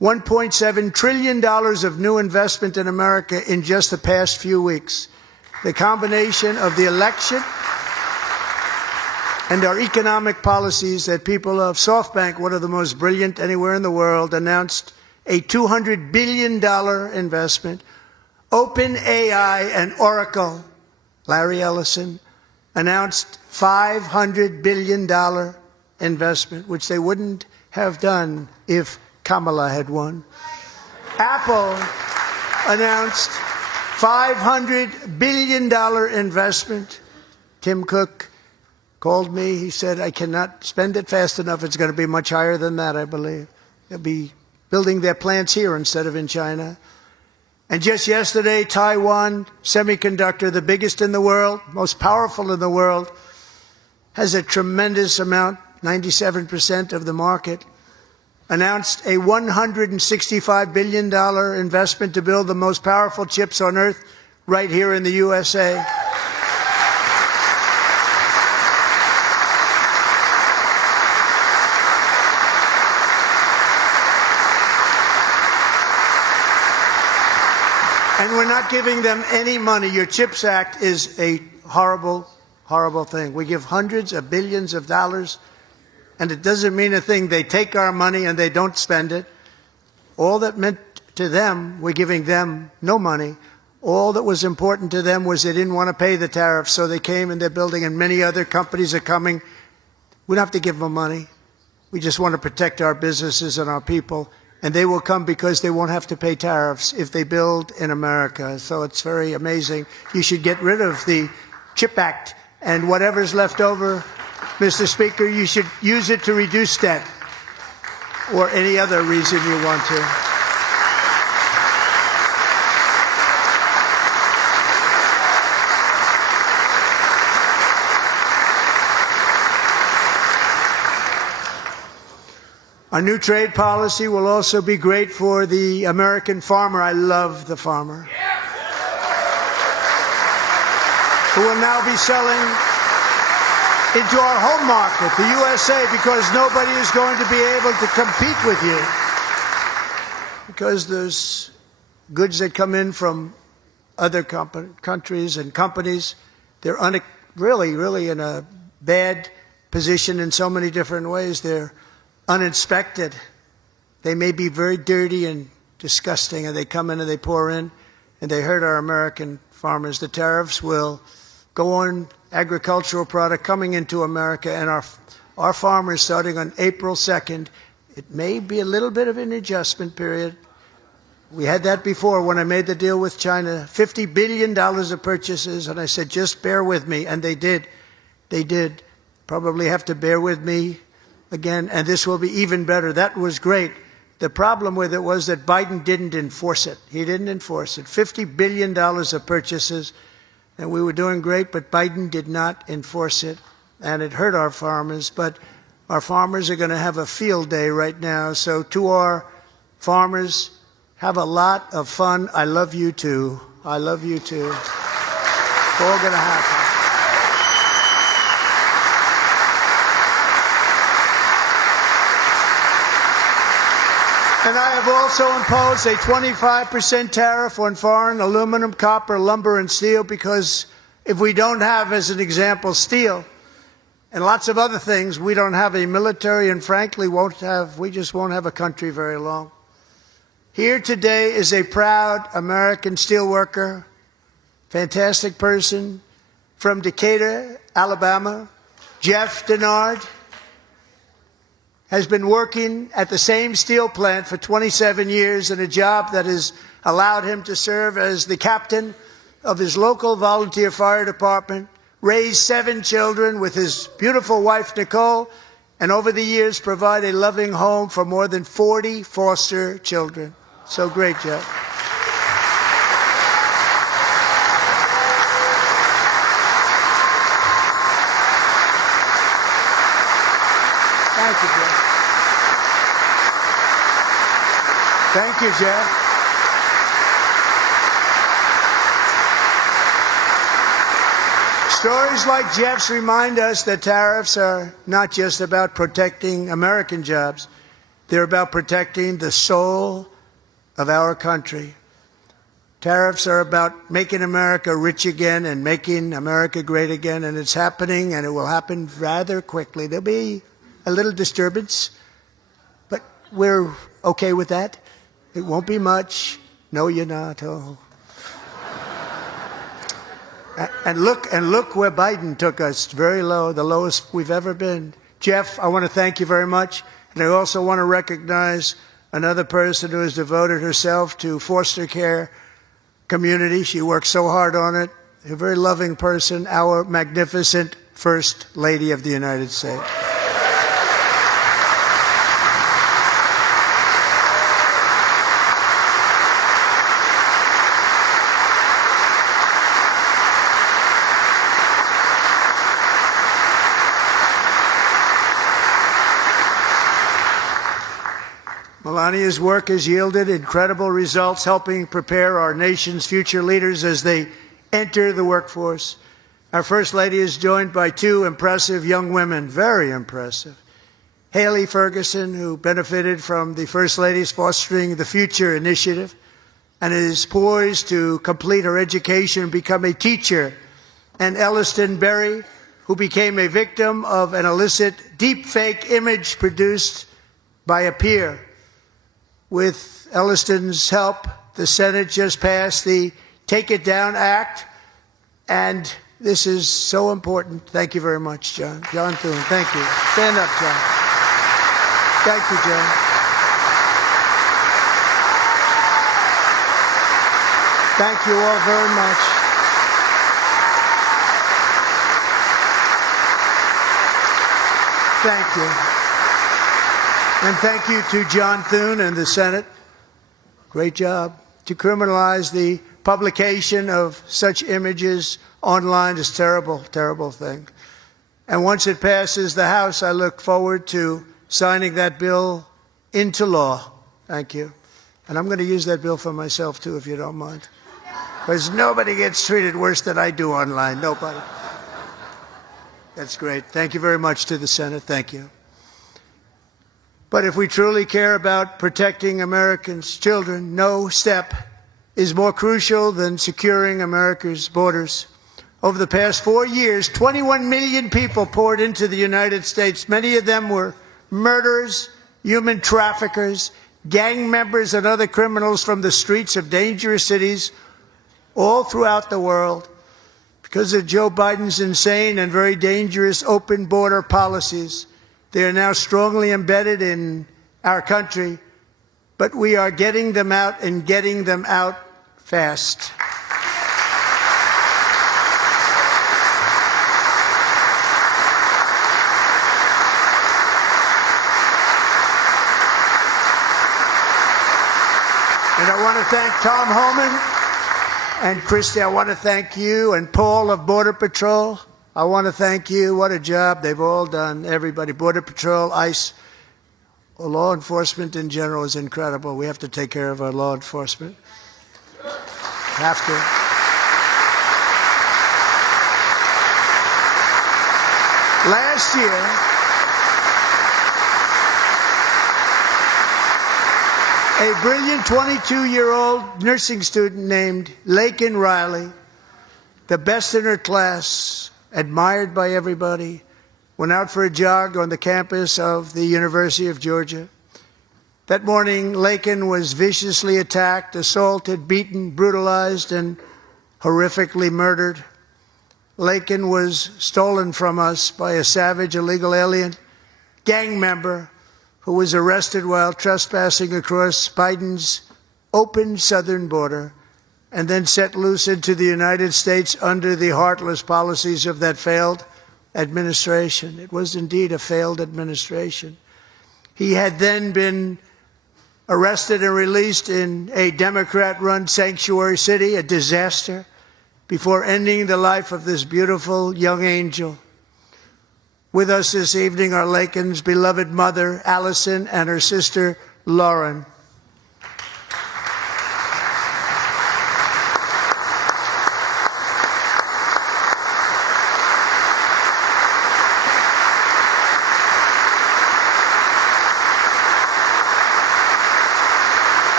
$1.7 trillion of new investment in America in just the past few weeks. The combination of the election and our economic policies that people of SoftBank, one of the most brilliant anywhere in the world, announced a $200 billion investment. OpenAI and Oracle, Larry Ellison, announced $500 billion investment, which they wouldn't have done if Kamala had won. Apple announced $500 billion investment. Tim Cook called me. He said, I cannot spend it fast enough. It's going to be much higher than that, I believe. They'll be building their plants here instead of in China. And just yesterday, Taiwan Semiconductor, the biggest in the world, most powerful in the world, has a tremendous amount, 97% of the market, announced a $165 billion investment to build the most powerful chips on earth right here in the USA. And we're not giving them any money. Your CHIPS Act is a horrible, horrible thing. We give hundreds of billions of dollars, and it doesn't mean a thing. They take our money and they don't spend it. All that meant to them, we're giving them no money. All that was important to them was they didn't want to pay the tariffs, so they came and they're building, and many other companies are coming. We don't have to give them money. We just want to protect our businesses and our people, and they will come because they won't have to pay tariffs if they build in America. So it's very amazing. You should get rid of the CHIP Act, and whatever's left over, Mr. Speaker, you should use it to reduce debt or any other reason you want to. Our new trade policy will also be great for the American farmer. I love the farmer, who will now be selling into our home market, the USA, because nobody is going to be able to compete with you. because there's goods that come in from other countries and companies. They're really in a bad position in so many different ways. They're uninspected. They may be very dirty and disgusting, and they come in and they pour in, and they hurt our American farmers. The tariffs will go on agricultural product coming into America, and our farmers, starting on April 2nd, it may be a little bit of an adjustment period. We had that before when I made the deal with China, $50 billion of purchases, and I said, just bear with me, and they did. They did. Probably have to bear with me again, and this will be even better. That was great. The problem with it was that Biden didn't enforce it. He didn't enforce it. $50 billion of purchases, and we were doing great, but Biden did not enforce it, and it hurt our farmers. But our farmers are going to have a field day right now. So to our farmers, have a lot of fun. I love you too. I love you too. It's all going to happen. And I have also imposed a 25% tariff on foreign aluminum, copper, lumber, and steel, because if we don't have, as an example, steel and lots of other things, we don't have a military, and frankly we just won't have a country very long. Here today is a proud American steelworker, fantastic person from Decatur, Alabama, Jeff Denard. Has been working at the same steel plant for 27 years in a job that has allowed him to serve as the captain of his local volunteer fire department, raise 7 children with his beautiful wife, Nicole, and over the years provide a loving home for more than 40 foster children. So great, Jeff. Thank you, Jeff. Thank you, Jeff. Stories like Jeff's remind us that tariffs are not just about protecting American jobs. They're about protecting the soul of our country. Tariffs are about making America rich again and making America great again, and it's happening, and it will happen rather quickly. There'll be a little disturbance, but we're okay with that. It won't be much. No, you're not. Oh. And look where Biden took us. Very low, the lowest we've ever been. Jeff, I want to thank you very much. And I also want to recognize another person who has devoted herself to foster care community. She works so hard on it. A very loving person, our magnificent First Lady of the United States. Melania's work has yielded incredible results, helping prepare our nation's future leaders as they enter the workforce. Our First Lady is joined by 2 impressive young women, very impressive. Haley Ferguson, who benefited from the First Lady's Fostering the Future initiative and is poised to complete her education and become a teacher. And Elliston Berry, who became a victim of an illicit deepfake image produced by a peer. With Elliston's help, the Senate just passed the Take It Down Act, and this is so important. Thank you very much, John. John Thune, thank you. Stand up, John. Thank you, John. Thank you all very much. Thank you. And thank you to John Thune and the Senate. Great job. To criminalize the publication of such images online is a terrible, terrible thing. And once it passes the House, I look forward to signing that bill into law. Thank you. And I'm going to use that bill for myself, too, if you don't mind. Because nobody gets treated worse than I do online. Nobody. That's great. Thank you very much to the Senate. Thank you. But if we truly care about protecting Americans' children, no step is more crucial than securing America's borders. Over the past 4 years, 21 million people poured into the United States. Many of them were murderers, human traffickers, gang members, and other criminals from the streets of dangerous cities all throughout the world. Because of Joe Biden's insane and very dangerous open border policies, they are now strongly embedded in our country, but we are getting them out and getting them out fast. And I want to thank Tom Homan and Christy. I want to thank you and Paul of Border Patrol. I want to thank you. What a job they've all done. Everybody, Border Patrol, ICE, law enforcement in general is incredible. We have to take care of our law enforcement. Have to. Last year, a brilliant 22-year-old nursing student named Laken Riley, the best in her class, admired by everybody, went out for a jog on the campus of the University of Georgia. That morning, Laken was viciously attacked, assaulted, beaten, brutalized, and horrifically murdered. Laken was stolen from us by a savage illegal alien gang member who was arrested while trespassing across Biden's open southern border and then set loose into the United States under the heartless policies of that failed administration. It was indeed a failed administration. He had then been arrested and released in a Democrat-run sanctuary city, a disaster, before ending the life of this beautiful young angel. With us this evening are Laken's beloved mother, Allison, and her sister, Lauren.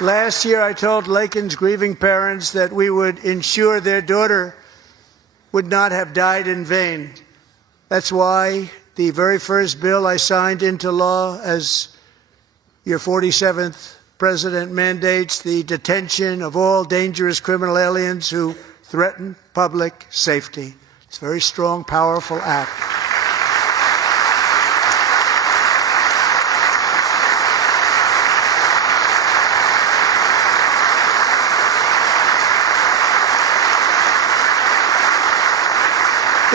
Last year, I told Laken's grieving parents that we would ensure their daughter would not have died in vain. That's why the very first bill I signed into law as your 47th president mandates the detention of all dangerous criminal aliens who threaten public safety. It's a very strong, powerful act.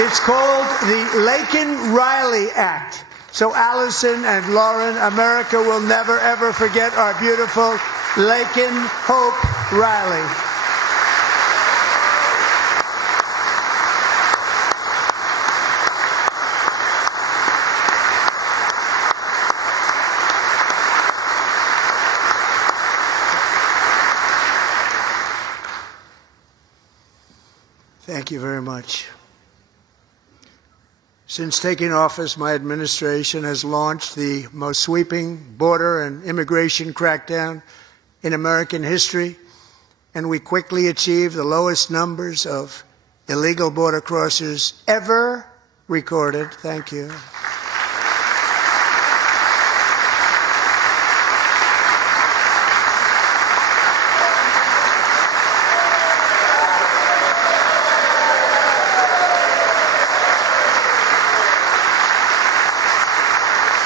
It's called the Laken-Riley Act. So Allison and Lauren, America will never, ever forget our beautiful Laken Hope Riley. Thank you very much. Since taking office, my administration has launched the most sweeping border and immigration crackdown in American history, and we quickly achieved the lowest numbers of illegal border crossers ever recorded. Thank you.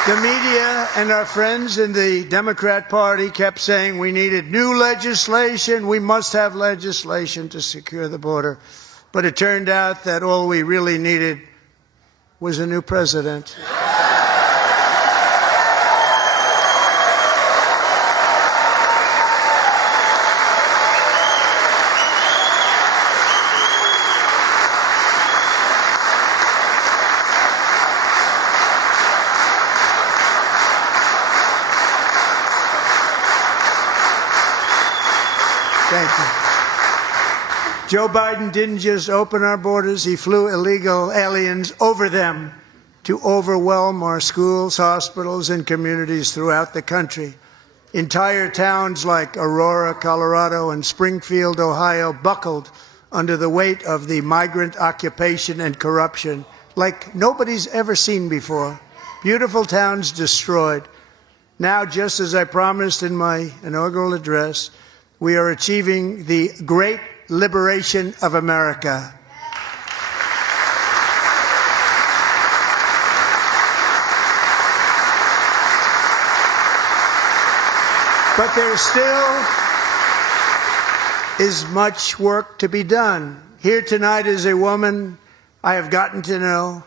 The media and our friends in the Democrat Party kept saying we needed new legislation, we must have legislation to secure the border. But it turned out that all we really needed was a new president. Thank you. Joe Biden didn't just open our borders, he flew illegal aliens over them to overwhelm our schools, hospitals, and communities throughout the country. Entire towns like Aurora, Colorado, and Springfield, Ohio, buckled under the weight of the migrant occupation and corruption like nobody's ever seen before. Beautiful towns destroyed. Now, just as I promised in my inaugural address, we are achieving the great liberation of America. But there still is much work to be done. Here tonight is a woman I have gotten to know,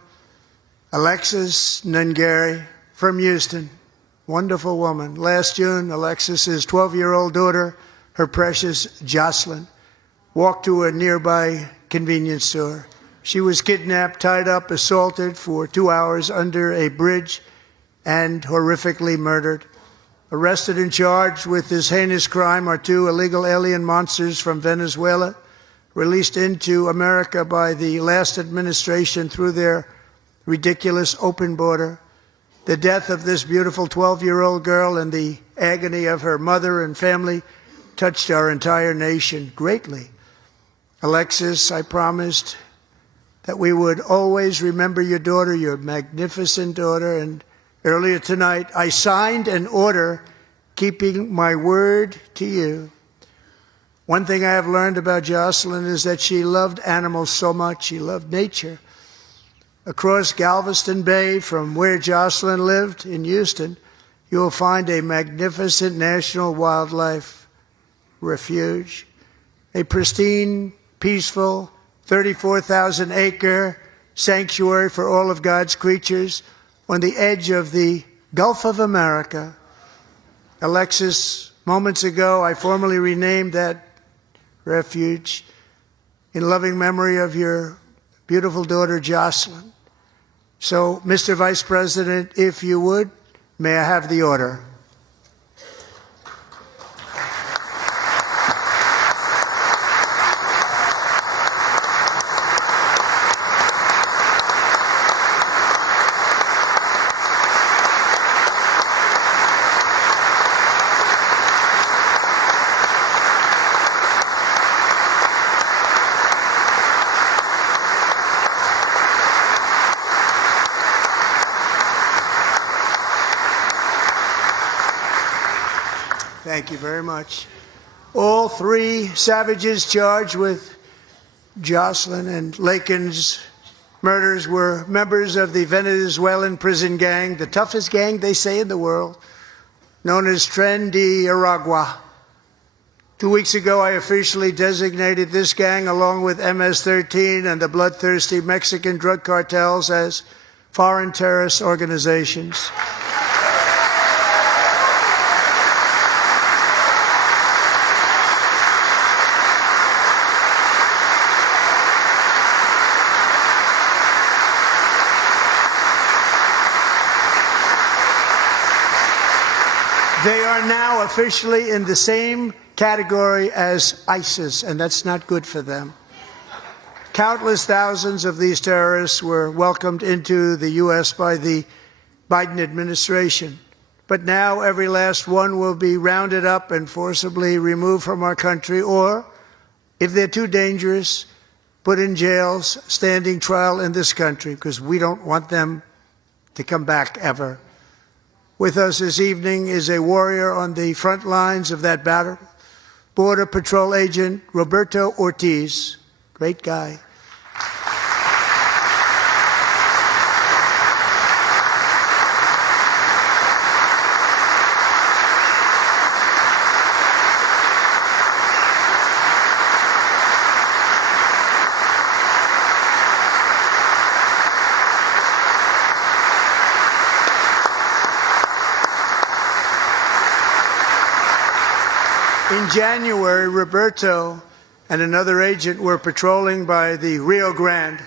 Alexis Nungari from Houston. Wonderful woman. Last June, Alexis's 12-year-old daughter, her precious Jocelyn, walked to a nearby convenience store. She was kidnapped, tied up, assaulted for 2 hours under a bridge, and horrifically murdered. Arrested and charged with this heinous crime are 2 illegal alien monsters from Venezuela, released into America by the last administration through their ridiculous open border. The death of this beautiful 12-year-old girl and the agony of her mother and family touched our entire nation greatly. Alexis, I promised that we would always remember your daughter, your magnificent daughter, and earlier tonight, I signed an order keeping my word to you. One thing I have learned about Jocelyn is that she loved animals so much. She loved nature. Across Galveston Bay, from where Jocelyn lived in Houston, you will find a magnificent national wildlife refuge, a pristine, peaceful, 34,000-acre sanctuary for all of God's creatures on the edge of the Gulf of America. Alexis, moments ago, I formally renamed that refuge in loving memory of your beautiful daughter, Jocelyn. So, Mr. Vice President, if you would, may I have the order? Thank you very much. All 3 savages charged with Jocelyn and Lakin's murders were members of the Venezuelan prison gang, the toughest gang, they say, in the world, known as Tren de Aragua. 2 weeks ago, I officially designated this gang, along with MS-13 and the bloodthirsty Mexican drug cartels, as foreign terrorist organizations. They are now officially in the same category as ISIS, and that's not good for them. Countless thousands of these terrorists were welcomed into the U.S. by the Biden administration. But now every last one will be rounded up and forcibly removed from our country, or, if they're too dangerous, put in jails, standing trial in this country, because we don't want them to come back ever. With us this evening is a warrior on the front lines of that battle, Border Patrol Agent Roberto Ortiz. Great guy. In January, Roberto and another agent were patrolling by the Rio Grande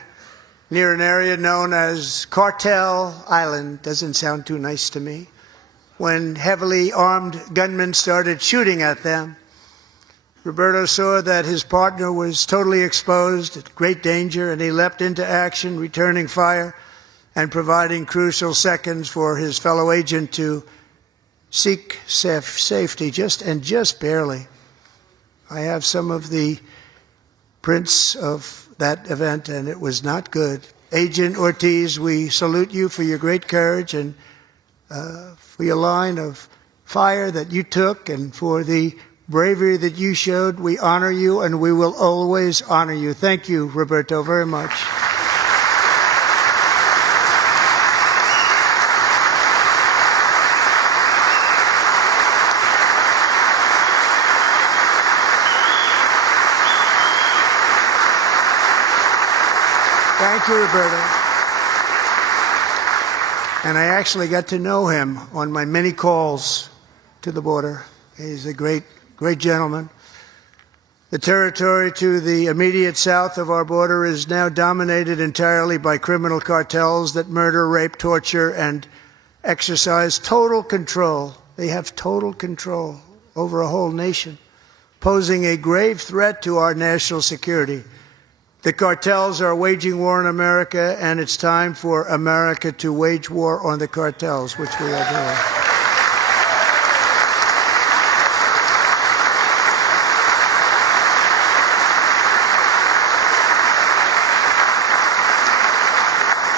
near an area known as Cartel Island. Doesn't sound too nice to me. When heavily armed gunmen started shooting at them. Roberto saw that his partner was totally exposed, at great danger, and he leapt into action, returning fire and providing crucial seconds for his fellow agent to seek safety, just barely. I have some of the prints of that event, and it was not good. Agent Ortiz, we salute you for your great courage and for your line of fire that you took and for the bravery that you showed. We honor you, and we will always honor you. Thank you, Roberto, very much. Thank you, Roberto. And I actually got to know him on my many calls to the border. He's a great gentleman. The territory to the immediate south of our border is now dominated entirely by criminal cartels that murder, rape, torture, and exercise total control. They have total control over a whole nation, posing a grave threat to our national security. The cartels are waging war in America, and it's time for America to wage war on the cartels, which we are doing.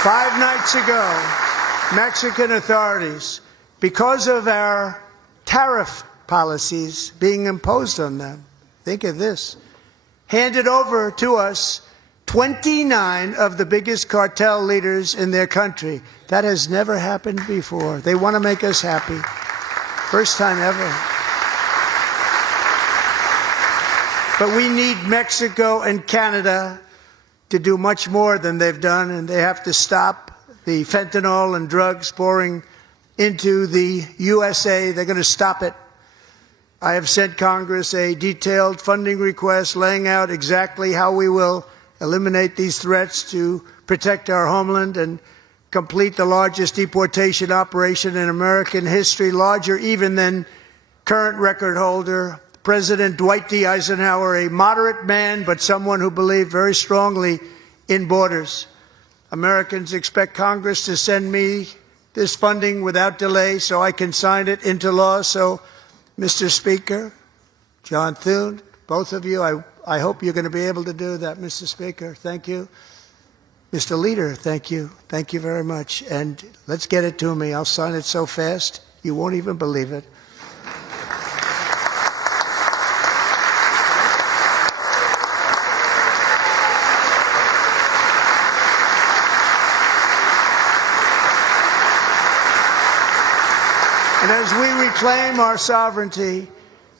Five nights ago, Mexican authorities, because of our tariff policies being imposed on them, think of this, handed over to us 29 of the biggest cartel leaders in their country. That has never happened before. They want to make us happy. First time ever. But we need Mexico and Canada to do much more than they've done, and they have to stop the fentanyl and drugs pouring into the USA. They're going to stop it. I have sent Congress a detailed funding request laying out exactly how we will eliminate these threats to protect our homeland and complete the largest deportation operation in American history, larger even than current record holder President Dwight D. Eisenhower, a moderate man, but someone who believed very strongly in borders. Americans expect Congress to send me this funding without delay so I can sign it into law. So, Mr. Speaker, John Thune, both of you, I hope you're going to be able to do that, Mr. Speaker. Thank you. Mr. Leader, thank you. Thank you very much. And let's get it to me. I'll sign it so fast, you won't even believe it. And as we reclaim our sovereignty,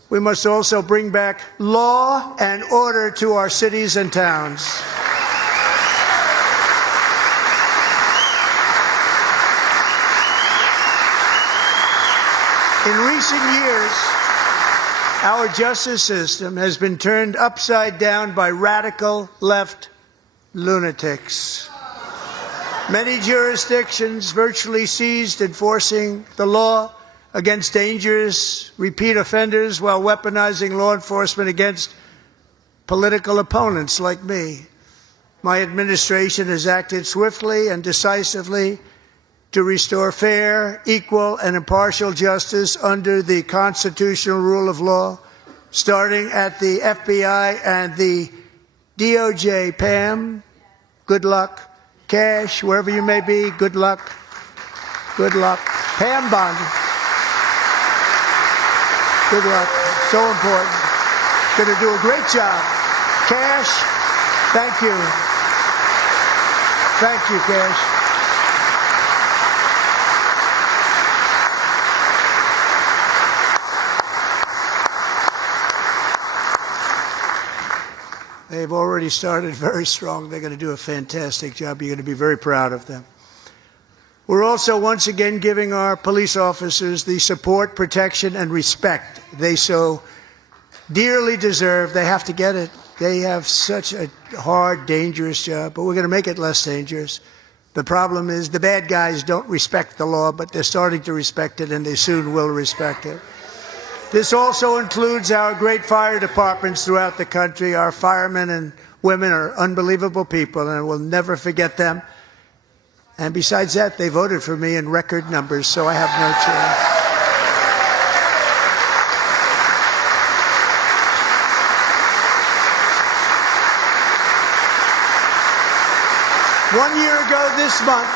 we must also bring back law and order to our cities and towns. In recent years, our justice system has been turned upside down by radical left lunatics. Many jurisdictions virtually ceased enforcing the law against dangerous repeat offenders while weaponizing law enforcement against political opponents like me. My administration has acted swiftly and decisively to restore fair, equal, and impartial justice under the constitutional rule of law, starting at the FBI and the DOJ. Pam, good luck. Cash, wherever you may be, good luck. Good luck. Pam Bond. Good luck. So important. Going to do a great job. Cash, thank you. Thank you, Cash. They've already started very strong. They're going to do a fantastic job. You're going to be very proud of them. We're also once again giving our police officers the support, protection, and respect they so dearly deserve. They have to get it. They have such a hard, dangerous job, but we're going to make it less dangerous. The problem is the bad guys don't respect the law, but they're starting to respect it, and they soon will respect it. This also includes our great fire departments throughout the country. Our firemen and women are unbelievable people, and we'll never forget them. And besides that, they voted for me in record numbers, so I have no choice. One year ago this month,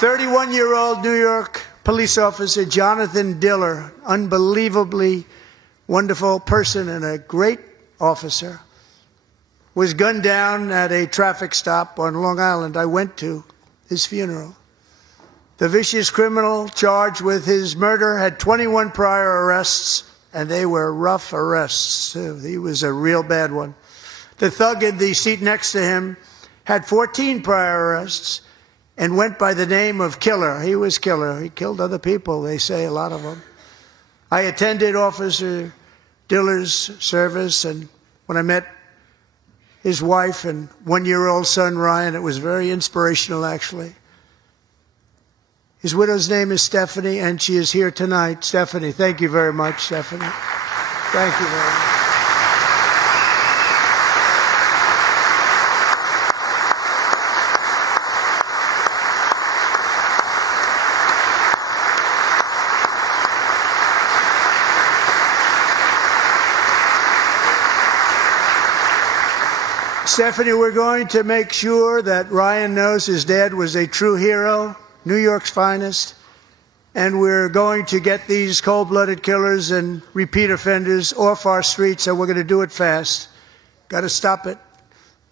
31-year-old New York police officer Jonathan Diller, unbelievably wonderful person and a great officer, was gunned down at a traffic stop on Long Island. I went to his funeral. The vicious criminal charged with his murder had 21 prior arrests, and they were rough arrests, too. He was a real bad one. The thug in the seat next to him had 14 prior arrests and went by the name of Killer. He was Killer. He killed other people, they say, a lot of them. I attended Officer Diller's service, and when I met his wife and one-year-old son, Ryan, it was very inspirational, actually. His widow's name is Stephanie, and she is here tonight. Stephanie, thank you very much, Stephanie. Thank you very much. Stephanie, we're going to make sure that Ryan knows his dad was a true hero, New York's finest, and we're going to get these cold-blooded killers and repeat offenders off our streets, and we're going to do it fast. Got to stop it.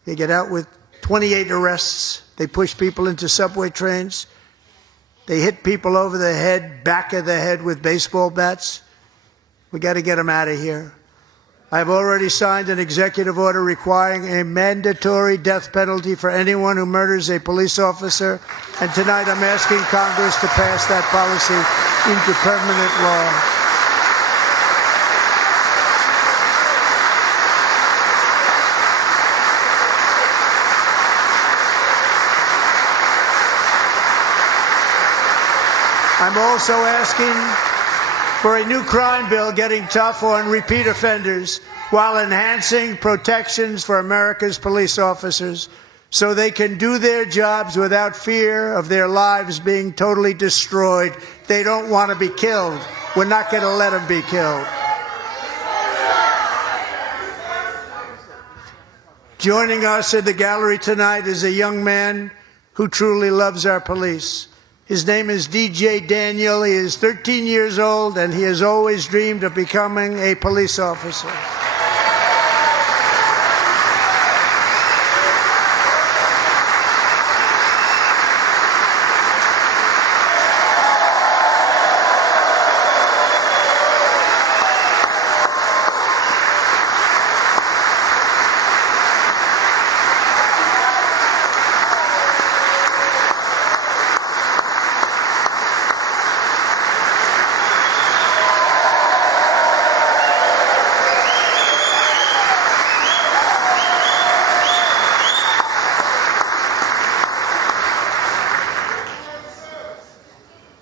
They get out with 28 arrests. They push people into subway trains. They hit people over the head, back of the head with baseball bats. We got to get them out of here. I've already signed an executive order requiring a mandatory death penalty for anyone who murders a police officer, and tonight I'm asking Congress to pass that policy into permanent law. I'm also asking for a new crime bill getting tough on repeat offenders while enhancing protections for America's police officers so they can do their jobs without fear of their lives being totally destroyed. They don't want to be killed. We're not going to let them be killed. Joining us in the gallery tonight is a young man who truly loves our police. His name is DJ Daniel. He is 13 years old, and he has always dreamed of becoming a police officer.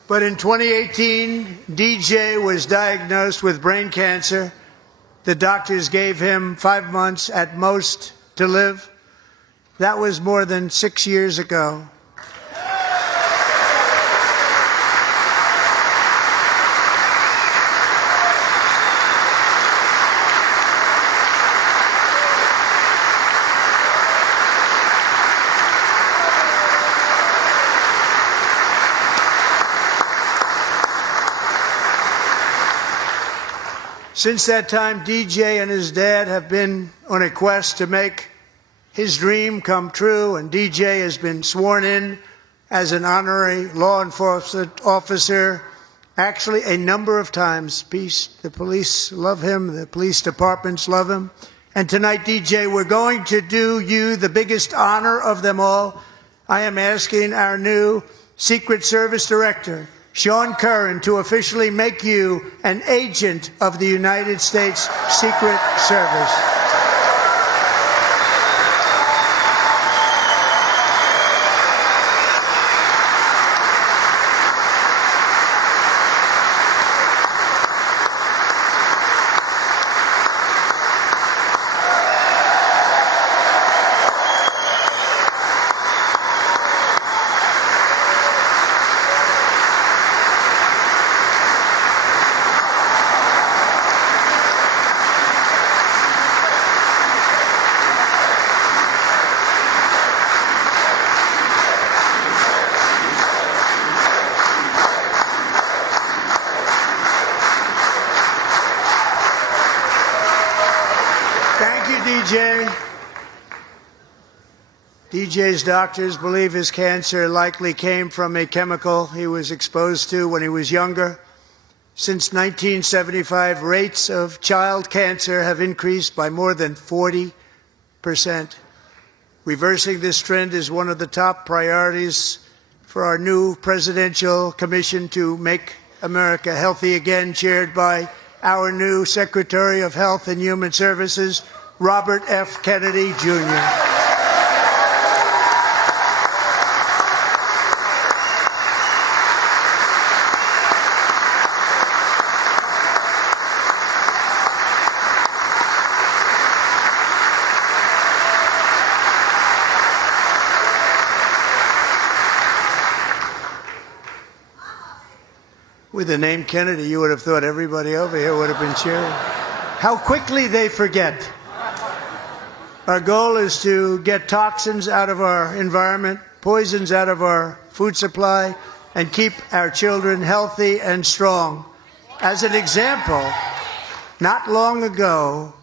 But in 2018, DJ was diagnosed with brain cancer. The doctors gave him 5 months at most to live. That was more than 6 years ago. Since that time, DJ and his dad have been on a quest to make his dream come true, and DJ has been sworn in as an honorary law enforcement officer, actually a number of times. The police love him, the police departments love him. And tonight, DJ, we're going to do you the biggest honor of them all. I am asking our new Secret Service Director, Sean Curran, to officially make you an agent of the United States Secret Service. Thank you, DJ. DJ's doctors believe his cancer likely came from a chemical he was exposed to when he was younger. Since 1975, rates of child cancer have increased by more than 40%. Reversing this trend is one of the top priorities for our new presidential commission to make America healthy again, chaired by our new Secretary of Health and Human Services, Robert F. Kennedy, Jr. With the name Kennedy, you would have thought everybody over here would have been cheering. How quickly they forget. Our goal is to get toxins out of our environment, poisons out of our food supply, and keep our children healthy and strong. As an example, not long ago,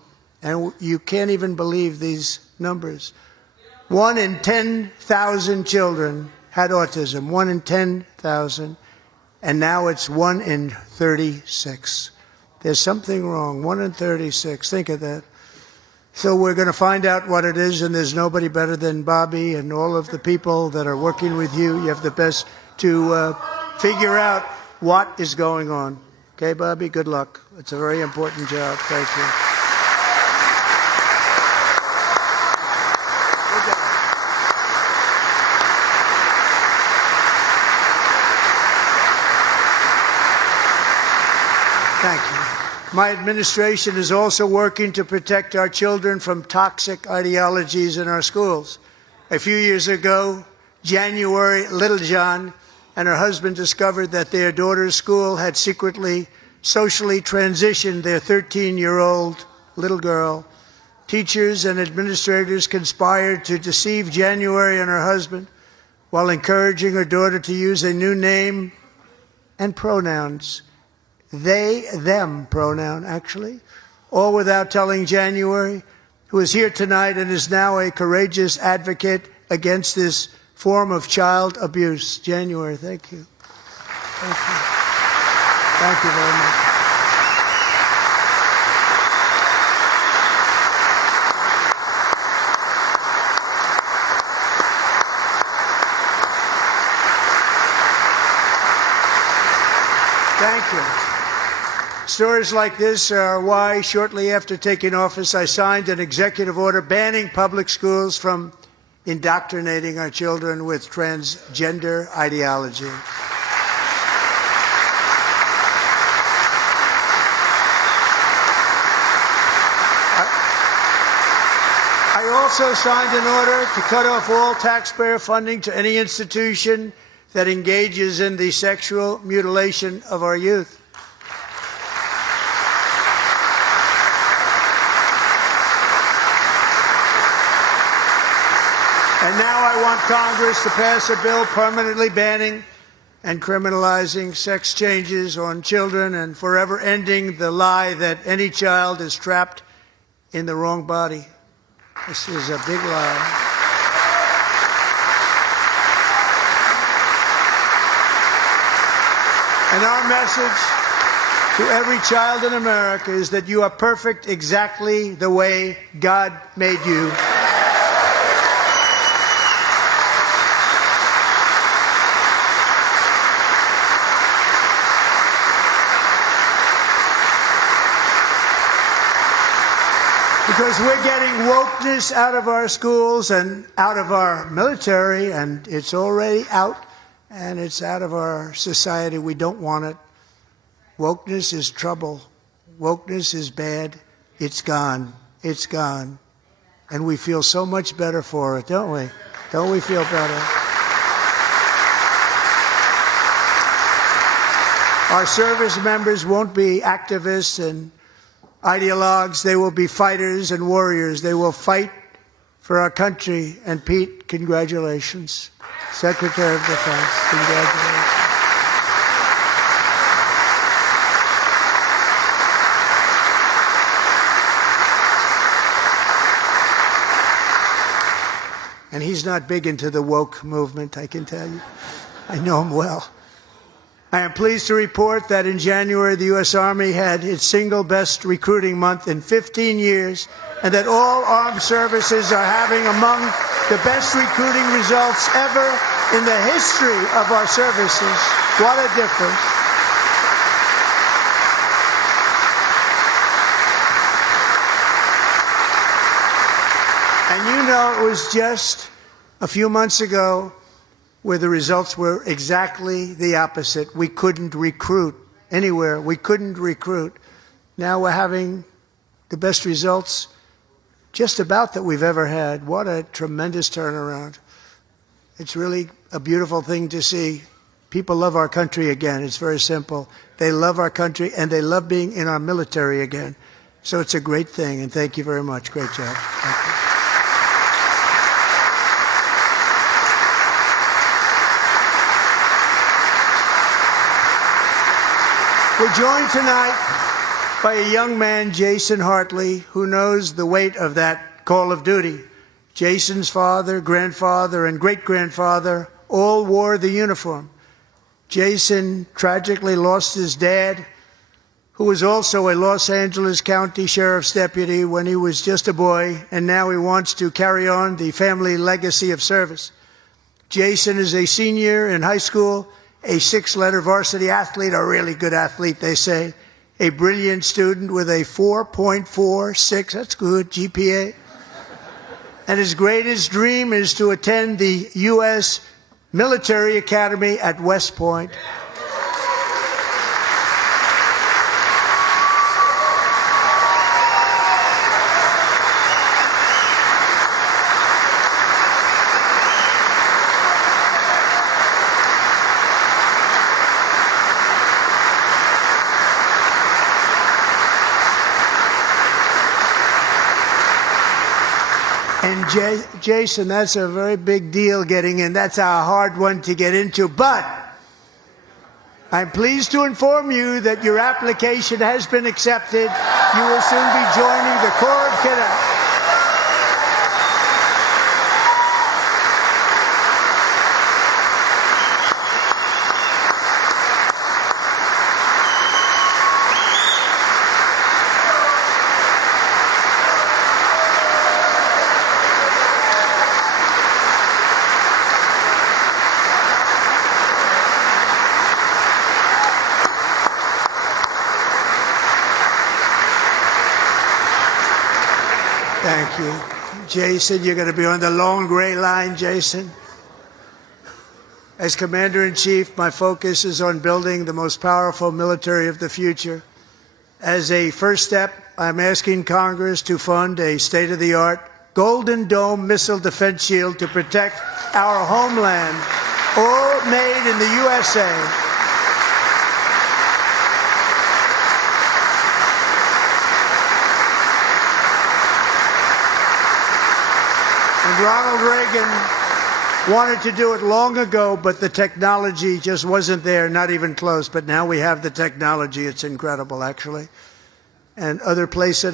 and you can't even believe these numbers, 1 in 10,000 children had autism, 1 in 10,000. And now it's 1 in 36. There's something wrong. 1 in 36. Think of that. So we're going to find out what it is, and there's nobody better than Bobby and all of the people that are working with you. You have the best to figure out what is going on. Okay, Bobby? Good luck. It's a very important job. Thank you. Thank you. My administration is also working to protect our children from toxic ideologies in our schools. A few years ago, January Littlejohn and her husband discovered that their daughter's school had secretly socially transitioned their 13-year-old little girl. Teachers and administrators conspired to deceive January and her husband while encouraging her daughter to use a new name and pronouns. They, them pronoun, actually, all without telling January, who is here tonight and is now a courageous advocate against this form of child abuse. January, thank you. Thank you. Thank you very much. Thank you. Stories like this are why, shortly after taking office, I signed an executive order banning public schools from indoctrinating our children with transgender ideology. I also signed an order to cut off all taxpayer funding to any institution that engages in the sexual mutilation of our youth. And now I want Congress to pass a bill permanently banning and criminalizing sex changes on children and forever ending the lie that any child is trapped in the wrong body. This is a big lie. And our message to every child in America is that you are perfect exactly the way God made you. Because we're getting wokeness out of our schools and out of our military, and it's already out, and it's out of our society. We don't want it. Wokeness is trouble. Wokeness is bad. It's gone. It's gone. And we feel so much better for it, don't we? Don't we feel better? Our service members won't be activists and ideologues. They will be fighters and warriors. They will fight for our country. And Pete, congratulations. Secretary of Defense, congratulations. And he's not big into the woke movement, I can tell you. I know him well. I am pleased to report that in January, the U.S. Army had its single best recruiting month in 15 years, and that all armed services are having among the best recruiting results ever in the history of our services. What a difference. And you know, it was just a few months ago where the results were exactly the opposite. We couldn't recruit anywhere. We couldn't recruit. Now we're having the best results just about that we've ever had. What a tremendous turnaround. It's really a beautiful thing to see. People love our country again. It's very simple. They love our country, and they love being in our military again. So it's a great thing, and thank you very much. Great job. Thank you. We're joined tonight by a young man, Jason Hartley, who knows the weight of that call of duty. Jason's father, grandfather, and great-grandfather all wore the uniform. Jason tragically lost his dad, who was also a Los Angeles County Sheriff's deputy when he was just a boy, and now he wants to carry on the family legacy of service. Jason is a senior in high school, a 6-letter varsity athlete, a really good athlete, they say, a brilliant student with a 4.46, that's good, GPA. And his greatest dream is to attend the U.S. Military Academy at West Point. And Jason, that's a very big deal getting in. That's a hard one to get into. But I'm pleased to inform you that your application has been accepted. You will soon be joining the Corps of Cadets. Thank you. Jason, you're going to be on the long gray line, Jason. As Commander-in-Chief, my focus is on building the most powerful military of the future. As a first step, I'm asking Congress to fund a state-of-the-art Golden Dome missile defense shield to protect our homeland, all made in the USA. Ronald Reagan wanted to do it long ago, but the technology just wasn't there, not even close. But now we have the technology. It's incredible, actually. And other places,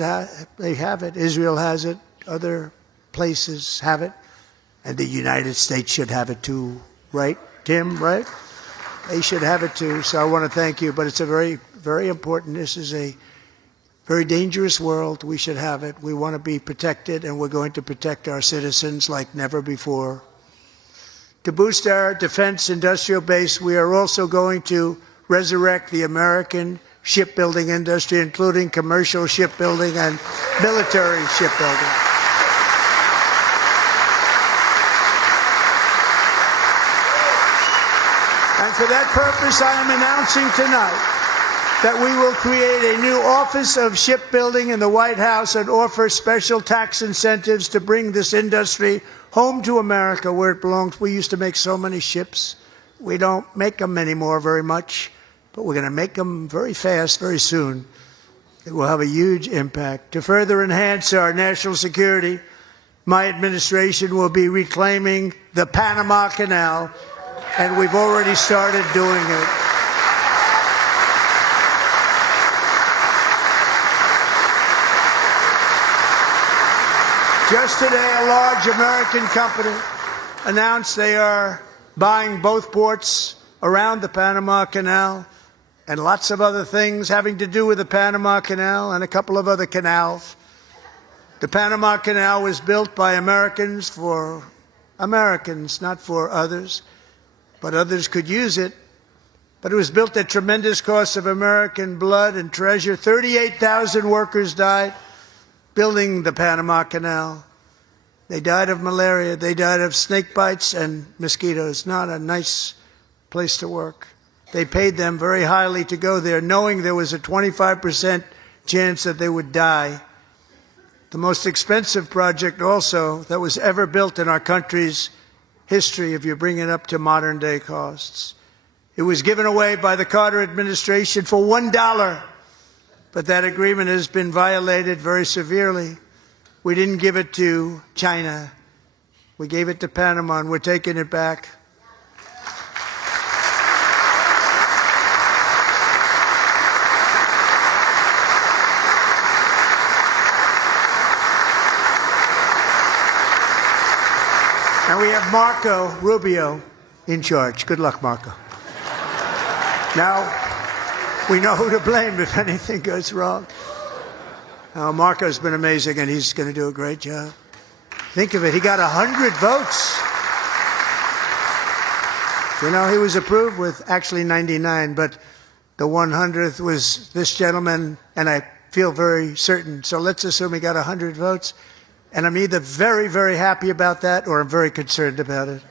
they have it. Israel has it. Other places have it. And the United States should have it too, right, Tim, right? They should have it too. So I want to thank you. But it's a very, very important. This is a very dangerous world. We should have it. We want to be protected, and we're going to protect our citizens like never before. To boost our defense industrial base, we are also going to resurrect the American shipbuilding industry, including commercial shipbuilding and military shipbuilding. And for that purpose, I am announcing tonight that we will create a new Office of Shipbuilding in the White House and offer special tax incentives to bring this industry home to America where it belongs. We used to make so many ships. We don't make them anymore very much, but we're going to make them very fast, very soon. It will have a huge impact. To further enhance our national security, my administration will be reclaiming the Panama Canal, and we've already started doing it. Just today, a large American company announced they are buying both ports around the Panama Canal and lots of other things having to do with the Panama Canal and a couple of other canals. The Panama Canal was built by Americans for Americans, not for others, but others could use it. But it was built at tremendous cost of American blood and treasure. 38,000 workers died building the Panama Canal. They died of malaria. They died of snake bites and mosquitoes. Not a nice place to work. They paid them very highly to go there, knowing there was a 25% chance that they would die. The most expensive project also that was ever built in our country's history, if you bring it up to modern day costs. It was given away by the Carter administration for $1, but that agreement has been violated very severely. We didn't give it to China. We gave it to Panama, and we're taking it back. And we have Marco Rubio in charge. Good luck, Marco. Now, we know who to blame if anything goes wrong. Marco's been amazing, and he's going to do a great job. Think of it. He got 100 votes. You know, he was approved with actually 99, but the 100th was this gentleman, and I feel very certain. So let's assume he got 100 votes. And I'm either very, very happy about that or I'm very concerned about it.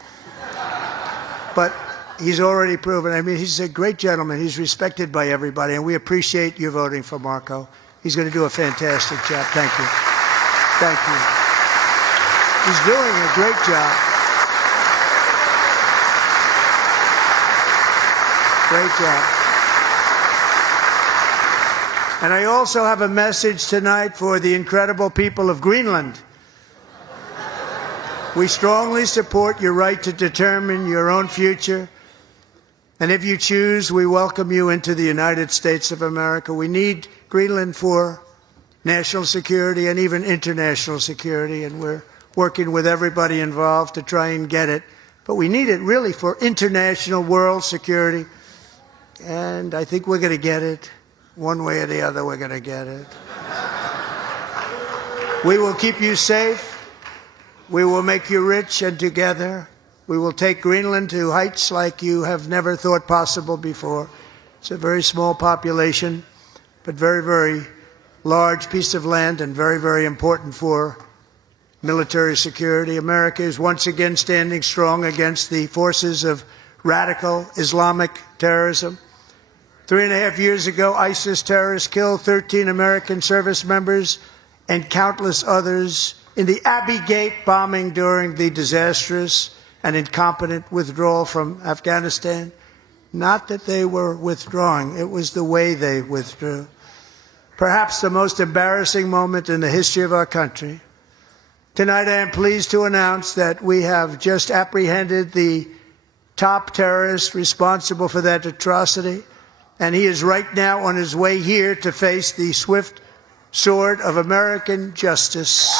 But he's already proven. I mean, he's a great gentleman. He's respected by everybody, and we appreciate you voting for Marco. He's going to do a fantastic job. Thank you. Thank you. He's doing a great job. Great job. And I also have a message tonight for the incredible people of Greenland. We strongly support your right to determine your own future. And if you choose, we welcome you into the United States of America. We need Greenland for national security and even international security, and we're working with everybody involved to try and get it. But we need it really for international world security. And I think we're going to get it. One way or the other, we're going to get it. We will keep you safe. We will make you rich, and together we will take Greenland to heights like you have never thought possible before. It's a very small population, but very, very large piece of land and very, very important for military security. America is once again standing strong against the forces of radical Islamic terrorism. 3.5 years ago, ISIS terrorists killed 13 American service members and countless others in the Abbey Gate bombing during the disastrous and incompetent withdrawal from Afghanistan. Not that they were withdrawing, it was the way they withdrew. Perhaps the most embarrassing moment in the history of our country. Tonight I am pleased to announce that we have just apprehended the top terrorist responsible for that atrocity, and he is right now on his way here to face the swift sword of American justice.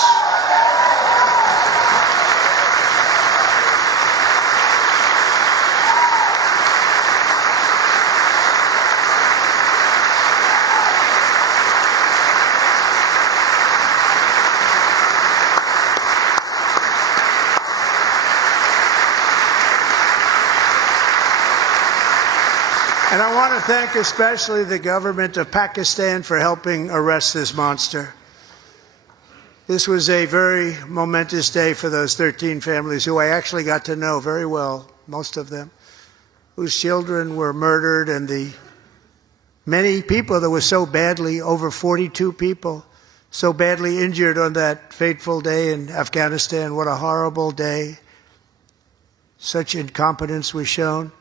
And I want to thank especially the government of Pakistan for helping arrest this monster. This was a very momentous day for those 13 families who I actually got to know very well, most of them, whose children were murdered, and the many people that were so badly, over 42 people, so badly injured on that fateful day in Afghanistan. What a horrible day. Such incompetence was shown.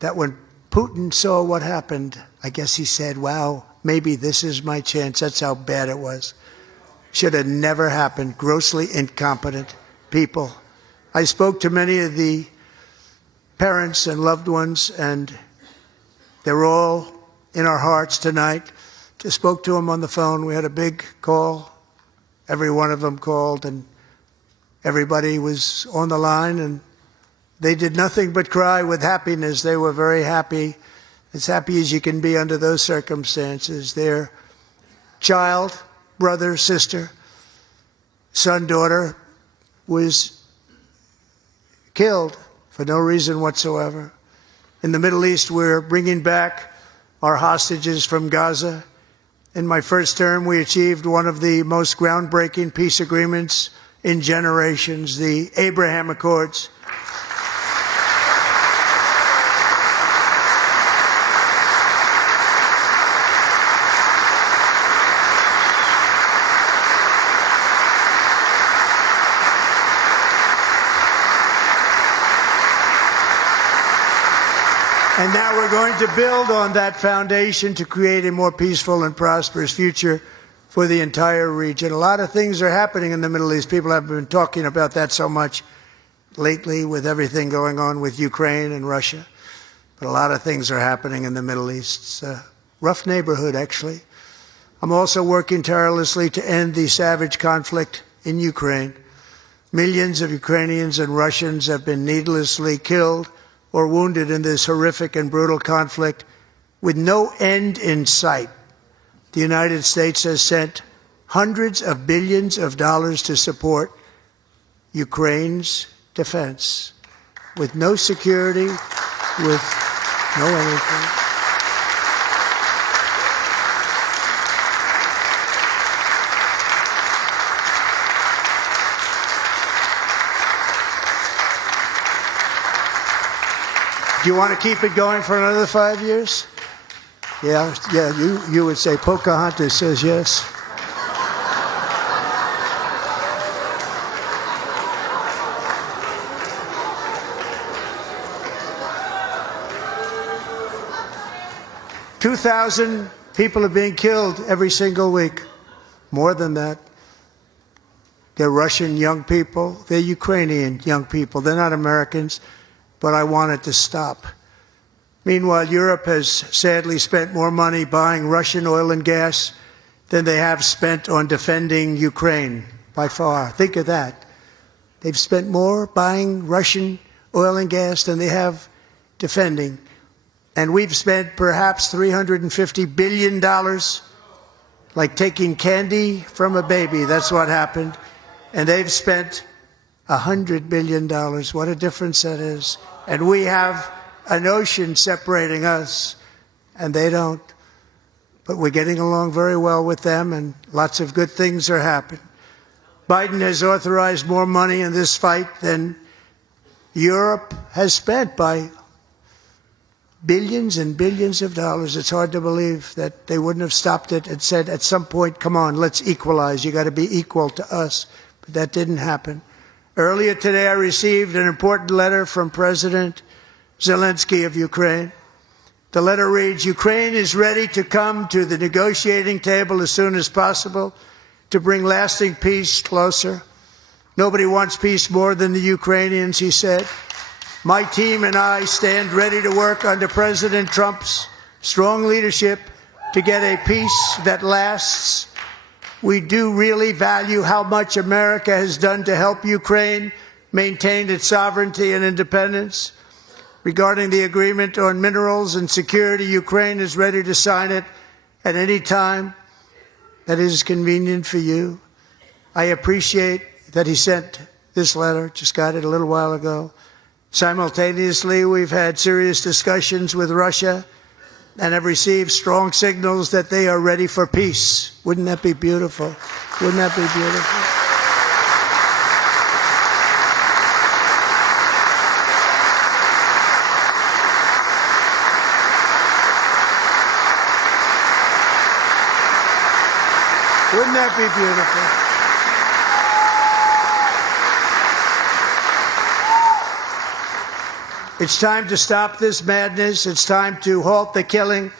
That when Putin saw what happened, I guess he said, wow, maybe this is my chance. That's how bad it was. Should have never happened. Grossly incompetent people. I spoke to many of the parents and loved ones, and they're all in our hearts tonight. Just spoke to them on the phone. We had a big call every one of them called, and everybody was on the line, and they did nothing but cry with happiness. They were very happy, as happy as you can be under those circumstances. Their child, brother, sister, son, daughter was killed for no reason whatsoever. In the Middle East, we're bringing back our hostages from Gaza. In my first term, we achieved one of the most groundbreaking peace agreements in generations, the Abraham Accords. And now we're going to build on that foundation to create a more peaceful and prosperous future for the entire region. A lot of things are happening in the Middle East. People haven't been talking about that so much lately with everything going on with Ukraine and Russia. But a lot of things are happening in the Middle East. It's a rough neighborhood, actually. I'm also working tirelessly to end the savage conflict in Ukraine. Millions of Ukrainians and Russians have been needlessly killed or wounded in this horrific and brutal conflict with no end in sight. The United States has sent hundreds of billions of dollars to support Ukraine's defense with no security, with no anything. Do you want to keep it going for another 5 years? Yeah, you would say Pocahontas says yes. $2,000 people are being killed every single week. More than that. They're Russian young people. They're Ukrainian young people. They're not Americans. But I want it to stop. Meanwhile, Europe has sadly spent more money buying Russian oil and gas than they have spent on defending Ukraine, by far. Think of that. They've spent more buying Russian oil and gas than they have defending. And we've spent perhaps $350 billion, like taking candy from a baby. That's what happened. And they've spent $100 billion. What a difference that is. And we have an ocean separating us, and they don't. But we're getting along very well with them, and lots of good things are happening. Biden has authorized more money in this fight than Europe has spent by billions and billions of dollars. It's hard to believe that they wouldn't have stopped it and said at some point, come on, let's equalize. You got to be equal to us. But that didn't happen. Earlier today, I received an important letter from President Zelensky of Ukraine. The letter reads, Ukraine is ready to come to the negotiating table as soon as possible to bring lasting peace closer. Nobody wants peace more than the Ukrainians, he said. My team and I stand ready to work under President Trump's strong leadership to get a peace that lasts. We do really value how much America has done to help Ukraine maintain its sovereignty and independence. Regarding the agreement on minerals and security, Ukraine is ready to sign it at any time that is convenient for you. I appreciate that he sent this letter, just got it a little while ago. Simultaneously, we've had serious discussions with Russia and have received strong signals that they are ready for peace. Wouldn't that be beautiful? Wouldn't that be beautiful? Wouldn't that be beautiful? It's time to stop this madness. It's time to halt the killing.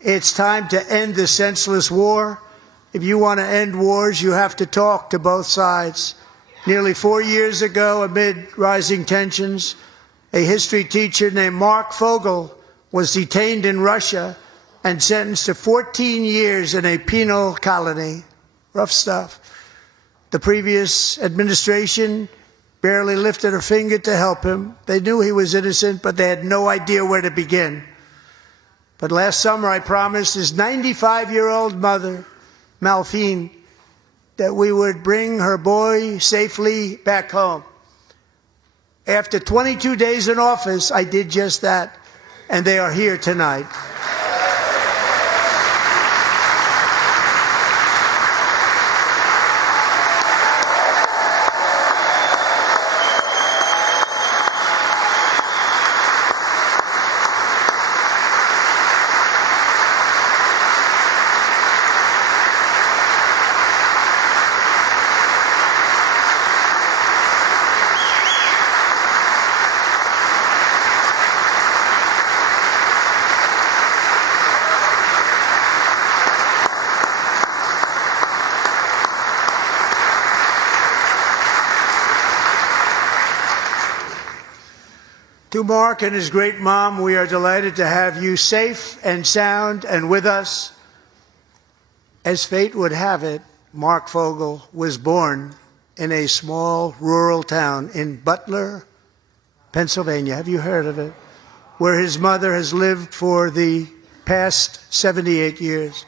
It's time to end this senseless war. If you want to end wars, you have to talk to both sides. Nearly 4 years ago, amid rising tensions, a history teacher named Mark Fogel was detained in Russia and sentenced to 14 years in a penal colony. Rough stuff. The previous administration barely lifted a finger to help him. They knew he was innocent, but they had no idea where to begin. But last summer, I promised his 95-year-old mother, Malphine, that we would bring her boy safely back home. After 22 days in office, I did just that, and they are here tonight. To Mark and his great mom, we are delighted to have you safe and sound and with us. As fate would have it, Mark Fogel was born in a small rural town in Butler, Pennsylvania. Have you heard of it? Where his mother has lived for the past 78 years.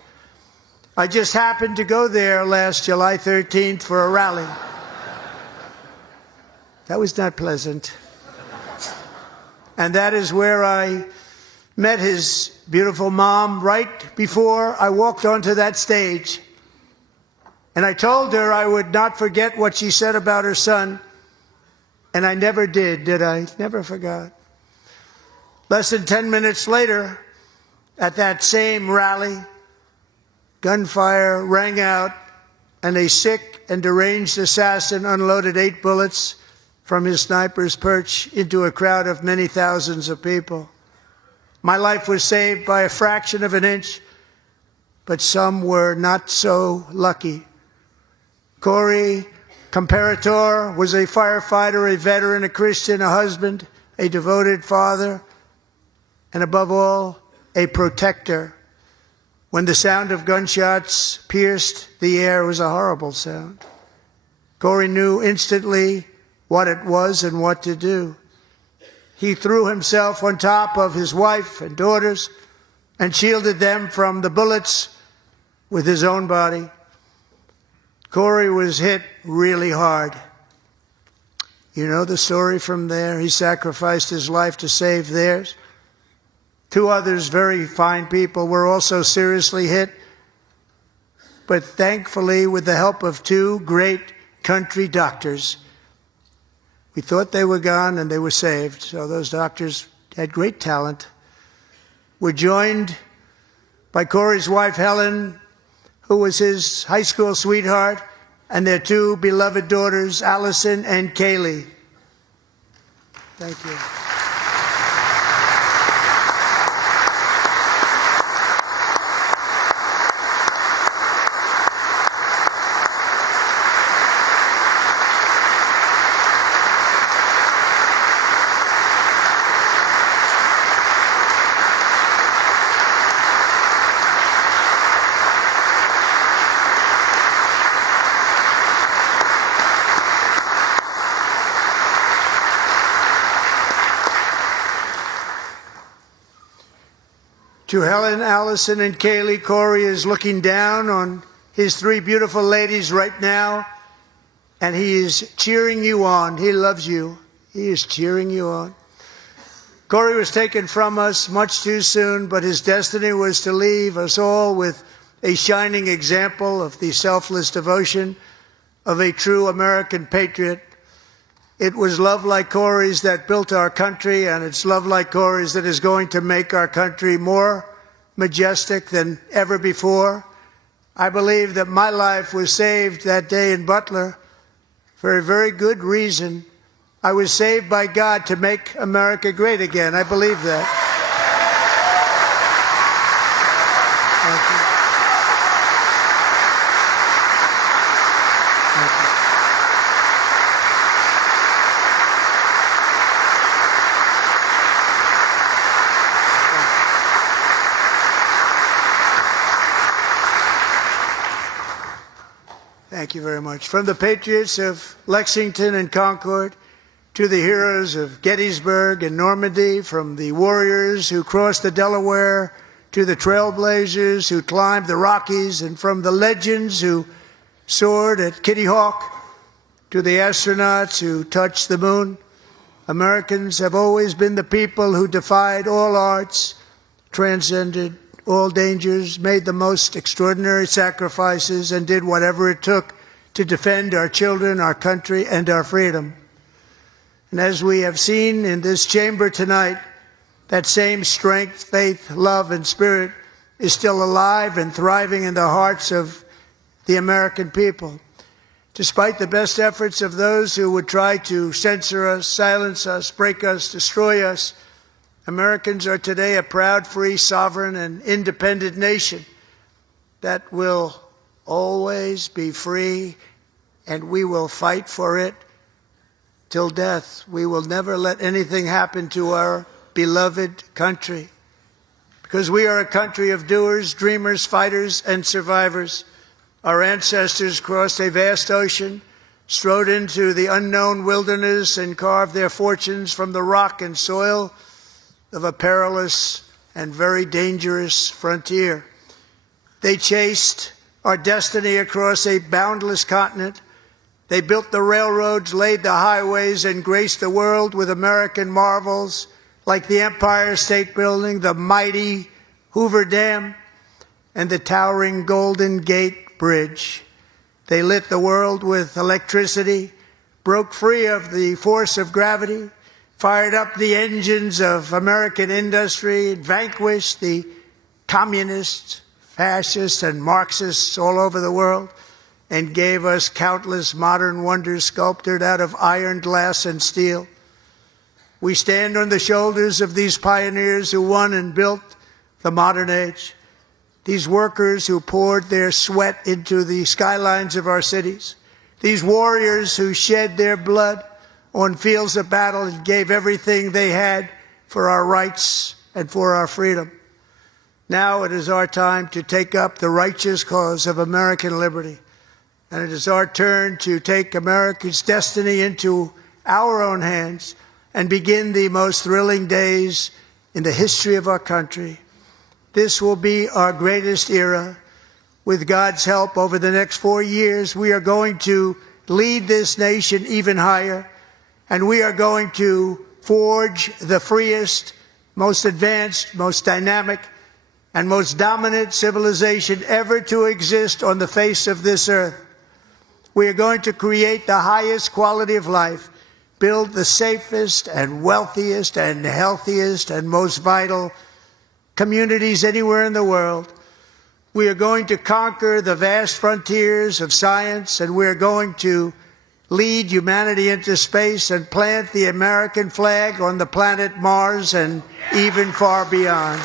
I just happened to go there last July 13th for a rally. That was not pleasant. And that is where I met his beautiful mom right before I walked onto that stage. And I told her I would not forget what she said about her son. And I never did I? Never forgot. Less than 10 minutes later, at that same rally, gunfire rang out and a sick and deranged assassin unloaded 8 bullets from his sniper's perch into a crowd of many thousands of people. My life was saved by a fraction of an inch, but some were not so lucky. Corey Comparator was a firefighter, a veteran, a Christian, a husband, a devoted father, and above all, a protector. When the sound of gunshots pierced the air, it was a horrible sound. Corey knew instantly what it was and what to do. He threw himself on top of his wife and daughters and shielded them from the bullets with his own body. Corey was hit really hard. You know the story from there. He sacrificed his life to save theirs. 2 others, very fine people, were also seriously hit. But thankfully, with the help of 2 great country doctors, we thought they were gone and they were saved. So those doctors had great talent. We're joined by Corey's wife, Helen, who was his high school sweetheart, and their 2 beloved daughters, Allison and Kaylee. Thank you. To Helen, Allison, and Kaylee, Corey is looking down on his 3 beautiful ladies right now, and he is cheering you on. He loves you. He is cheering you on. Corey was taken from us much too soon, but his destiny was to leave us all with a shining example of the selfless devotion of a true American patriot. It was love like Corey's that built our country, and it's love like Corey's that is going to make our country more majestic than ever before. I believe that my life was saved that day in Butler for a very good reason. I was saved by God to make America great again. I believe that. Thank you. Thank Thank you very much. From the patriots of Lexington and Concord to the heroes of Gettysburg and Normandy, from the warriors who crossed the Delaware to the trailblazers who climbed the Rockies, and from the legends who soared at Kitty Hawk to the astronauts who touched the moon, Americans have always been the people who defied all odds, transcended all dangers, made the most extraordinary sacrifices, and did whatever it took to defend our children, our country, and our freedom. And as we have seen in this chamber tonight, that same strength, faith, love, and spirit is still alive and thriving in the hearts of the American people. Despite the best efforts of those who would try to censor us, silence us, break us, destroy us, Americans are today a proud, free, sovereign, and independent nation that will always be free, and we will fight for it till death. We will never let anything happen to our beloved country, because we are a country of doers, dreamers, fighters, and survivors. Our ancestors crossed a vast ocean, strode into the unknown wilderness, and carved their fortunes from the rock and soil of a perilous and very dangerous frontier. They chased our destiny across a boundless continent. They built the railroads, laid the highways, and graced the world with American marvels like the Empire State Building, the mighty Hoover Dam, and the towering Golden Gate Bridge. They lit the world with electricity, broke free of the force of gravity, fired up the engines of American industry, vanquished the communists, fascists, and Marxists all over the world, and gave us countless modern wonders sculptured out of iron, glass, and steel. We stand on the shoulders of these pioneers who won and built the modern age, these workers who poured their sweat into the skylines of our cities, these warriors who shed their blood on fields of battle and gave everything they had for our rights and for our freedom. Now it is our time to take up the righteous cause of American liberty. And it is our turn to take America's destiny into our own hands and begin the most thrilling days in the history of our country. This will be our greatest era. With God's help, over the next 4 years, we are going to lead this nation even higher, and we are going to forge the freest, most advanced, most dynamic, and most dominant civilization ever to exist on the face of this earth. We are going to create the highest quality of life, build the safest and wealthiest and healthiest and most vital communities anywhere in the world. We are going to conquer the vast frontiers of science, and we are going to lead humanity into space and plant the American flag on the planet Mars and even far beyond.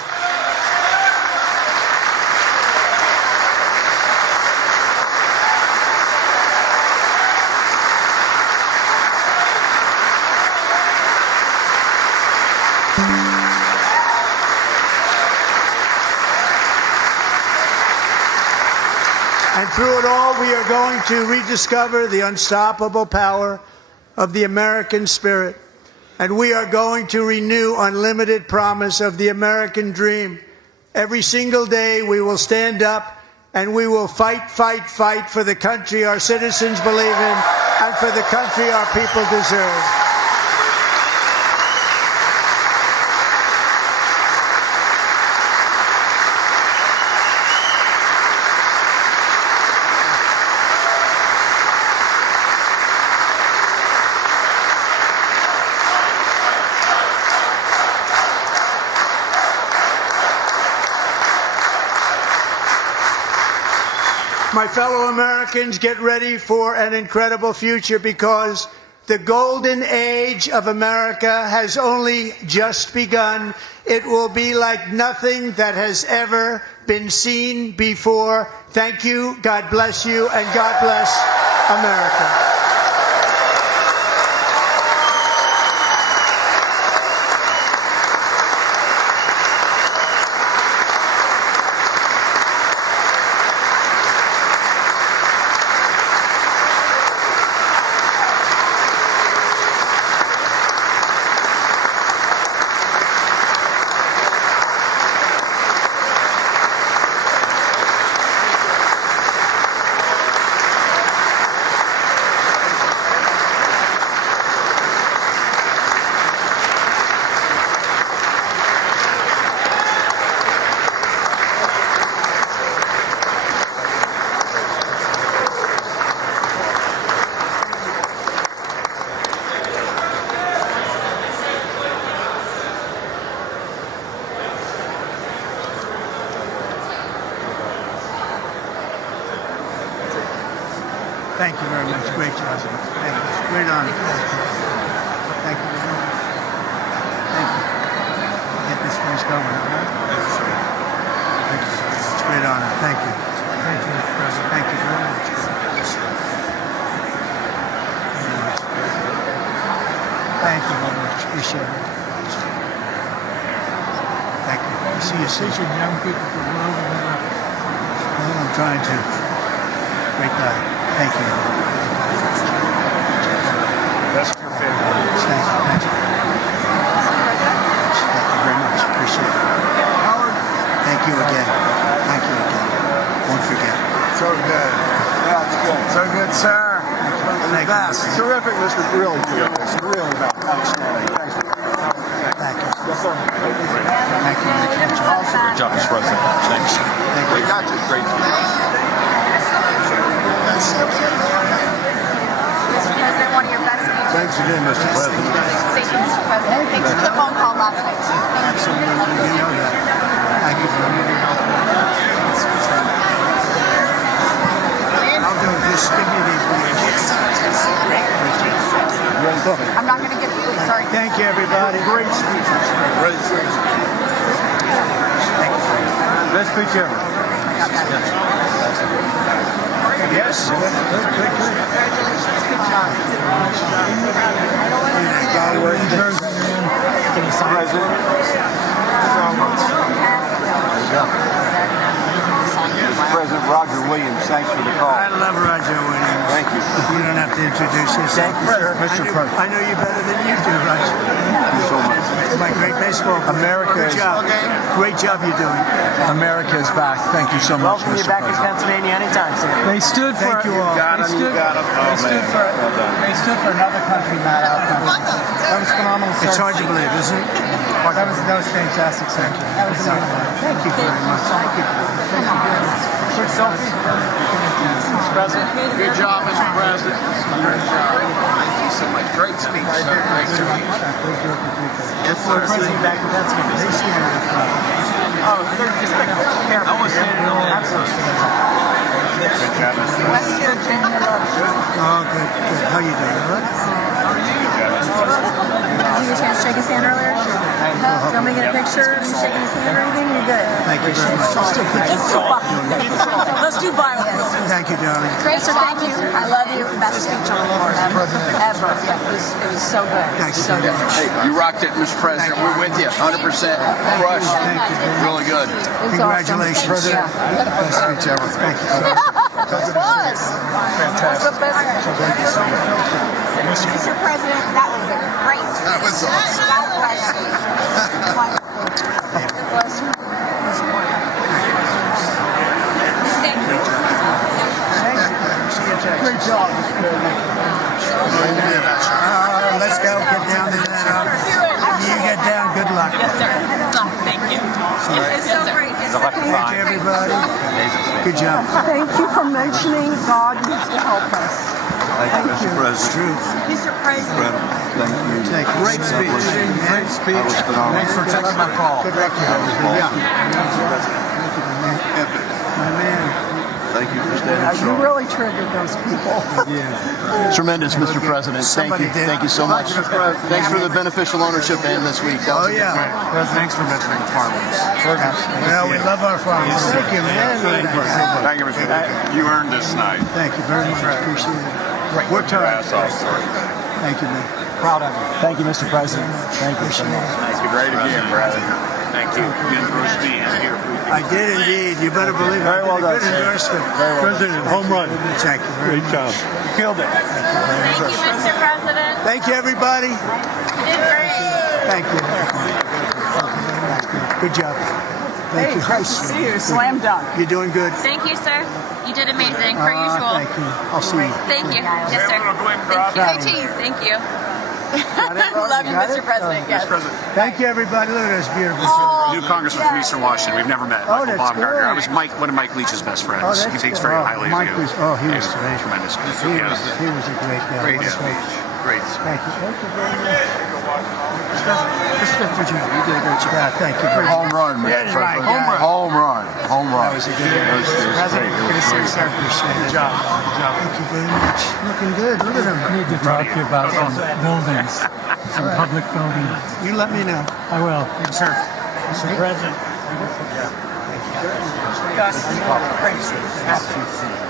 And through it all, we are going to rediscover the unstoppable power of the American spirit. And we are going to renew unlimited promise of the American dream. Every single day we will stand up and we will fight, fight, fight for the country our citizens believe in and for the country our people deserve. My fellow Americans, get ready for an incredible future, because the golden age of America has only just begun. It will be like nothing that has ever been seen before. Thank you, God bless you, and God bless America. very much. Great job. Thank you. Great honor. Thank you. Thank you. Get this place going, all right? Thank you. It's a great honor. Thank you. Thank you, Mr. President. Thank you very much. Thank you very much. Appreciate it. Thank you. I see you teaching young people to love and love. Well, I'm trying to. Great guy. Thank you. That's your favorite. Thank you. Thank you. Thank you very much. Appreciate it. Howard. Thank you again. Thank you again. Won't forget. So good. Yeah, it's good. So good, sir. Thank you. That's terrific, Mr. Really good. It's really outstanding. Thanks. Thank you. Yes, sir. Thank you. Good job. Great job, Mr. President. Thanks. Thank you. We got you. Great. Mr. President, one of your best speeches. Thanks again, Mr. President. Thank you, Mr. President. Thanks for the phone call last night, too. Absolutely. You know that. Thank you for your help. I'll do it. Just give me these. I'm not going to give you, sorry. Thank you, everybody. Great speech. Great speech. Best speech ever. Yes. Good. Congratulations. Good job. President Roger Williams, thanks for the call. I love Roger Williams. Thank you. You don't have to introduce yourself. Mr. President. I know you better than you do, Roger. Thank you so much. My great baseball player. America Good is- job. Great job you're doing. America is back. Thank you so much, Welcome you Mr. back in President. Pennsylvania anytime, sir. They stood for. Thank you all. They stood for another country, not our country. That was phenomenal. It's hard to believe, isn't it? That was fantastic, sir. That was Thank you very much. Thank you. Quick selfie. Mr. President. Good job, Mr. President. Thank you so much. Great speech. Great speech. Yes, sir. President back in Pennsylvania. Oh, they're just like careful. I was standing on that. West Virginia. Oh, good. How you doing? All right? Did you get a chance to shake his hand earlier? Do you want me to get a picture of you shaking his hand or anything? You're good. Thank you very much. Let's do bio. Thank you, darling. Great, so thank you. I love you. Best speech on the board ever. Yeah, it was so good. Thank you. So good. Hey, you rocked it, Mr. President. We're with you. 100%. Crushed. Really good. Congratulations. Yeah. Best speech ever. Thank you. It was. What's the best? Mr. President, that was a great speech. That was awesome. God bless you. God bless you. Thank you. Great job. Let's go. Get down to that. You get down. Good luck. Yes, sir. Thank you. It's so great. Thank you, everybody. Good job. Thank you for mentioning God needs to help us. Thank you, Mr. President. Mr. President. Thank you. Thank you. Great speech. Great speech. That was phenomenal. Thanks for taking my call. Good luck. Yeah. Epic. My man. Thank you for standing You strong. really triggered those people. Tremendous, Mr. President. Thank Somebody you. did. Thank you so much. Thanks for the beneficial ownership and this week. That was Oh, yeah. Thanks for mentioning farmers. Well, we love our farmers. Thank you, man. Thank you, Mr. President. You earned this night. Thank you very much. Appreciate it. Worked hard. Thank you, man. Proud of you. Thank you, Mr. President. Thank you so much. Thank you. Great again, brother. Thank you. Endorsed me. I'm here for you. I did indeed. You better believe it. Very well done, Good sir. endorsement. President, home run. Thank you very much. job. Killed it. Thank you, Mr. President. Thank you, everybody. You did great. Thank you. Good job. Thank you. Nice to see you. Slam dunk. You're doing good. Thank you, sir. You did amazing, per usual. Thank you. I'll see you. Thank you. Yes, sir. Thank you. Say cheese. Thank you. Love you, Mr. President. Yes. Thank you, everybody. Look at this beautiful Oh, New congressman from Eastern Washington. We've never met. Oh, Michael that's Baumgartner. good. I was one of Mike Leach's best friends. Oh, He that's thinks good. very highly Mike of you. was, he was terrific. Tremendous. He was a great guy. Great What a speech. coach. Great. Thank you. Thank you very much. Mr. Jr., you did a great job. Yeah, thank you. Home run, Mr. Yeah, President. right. Home run. Home run. That was a good one. Mr. President, good to see you, sir. Good job. Thank you very much. Looking good. Look at him. I need to talk to you about some buildings, some public buildings. You let me know. I will. Yes, sir. Mr. President. Gus, crazy.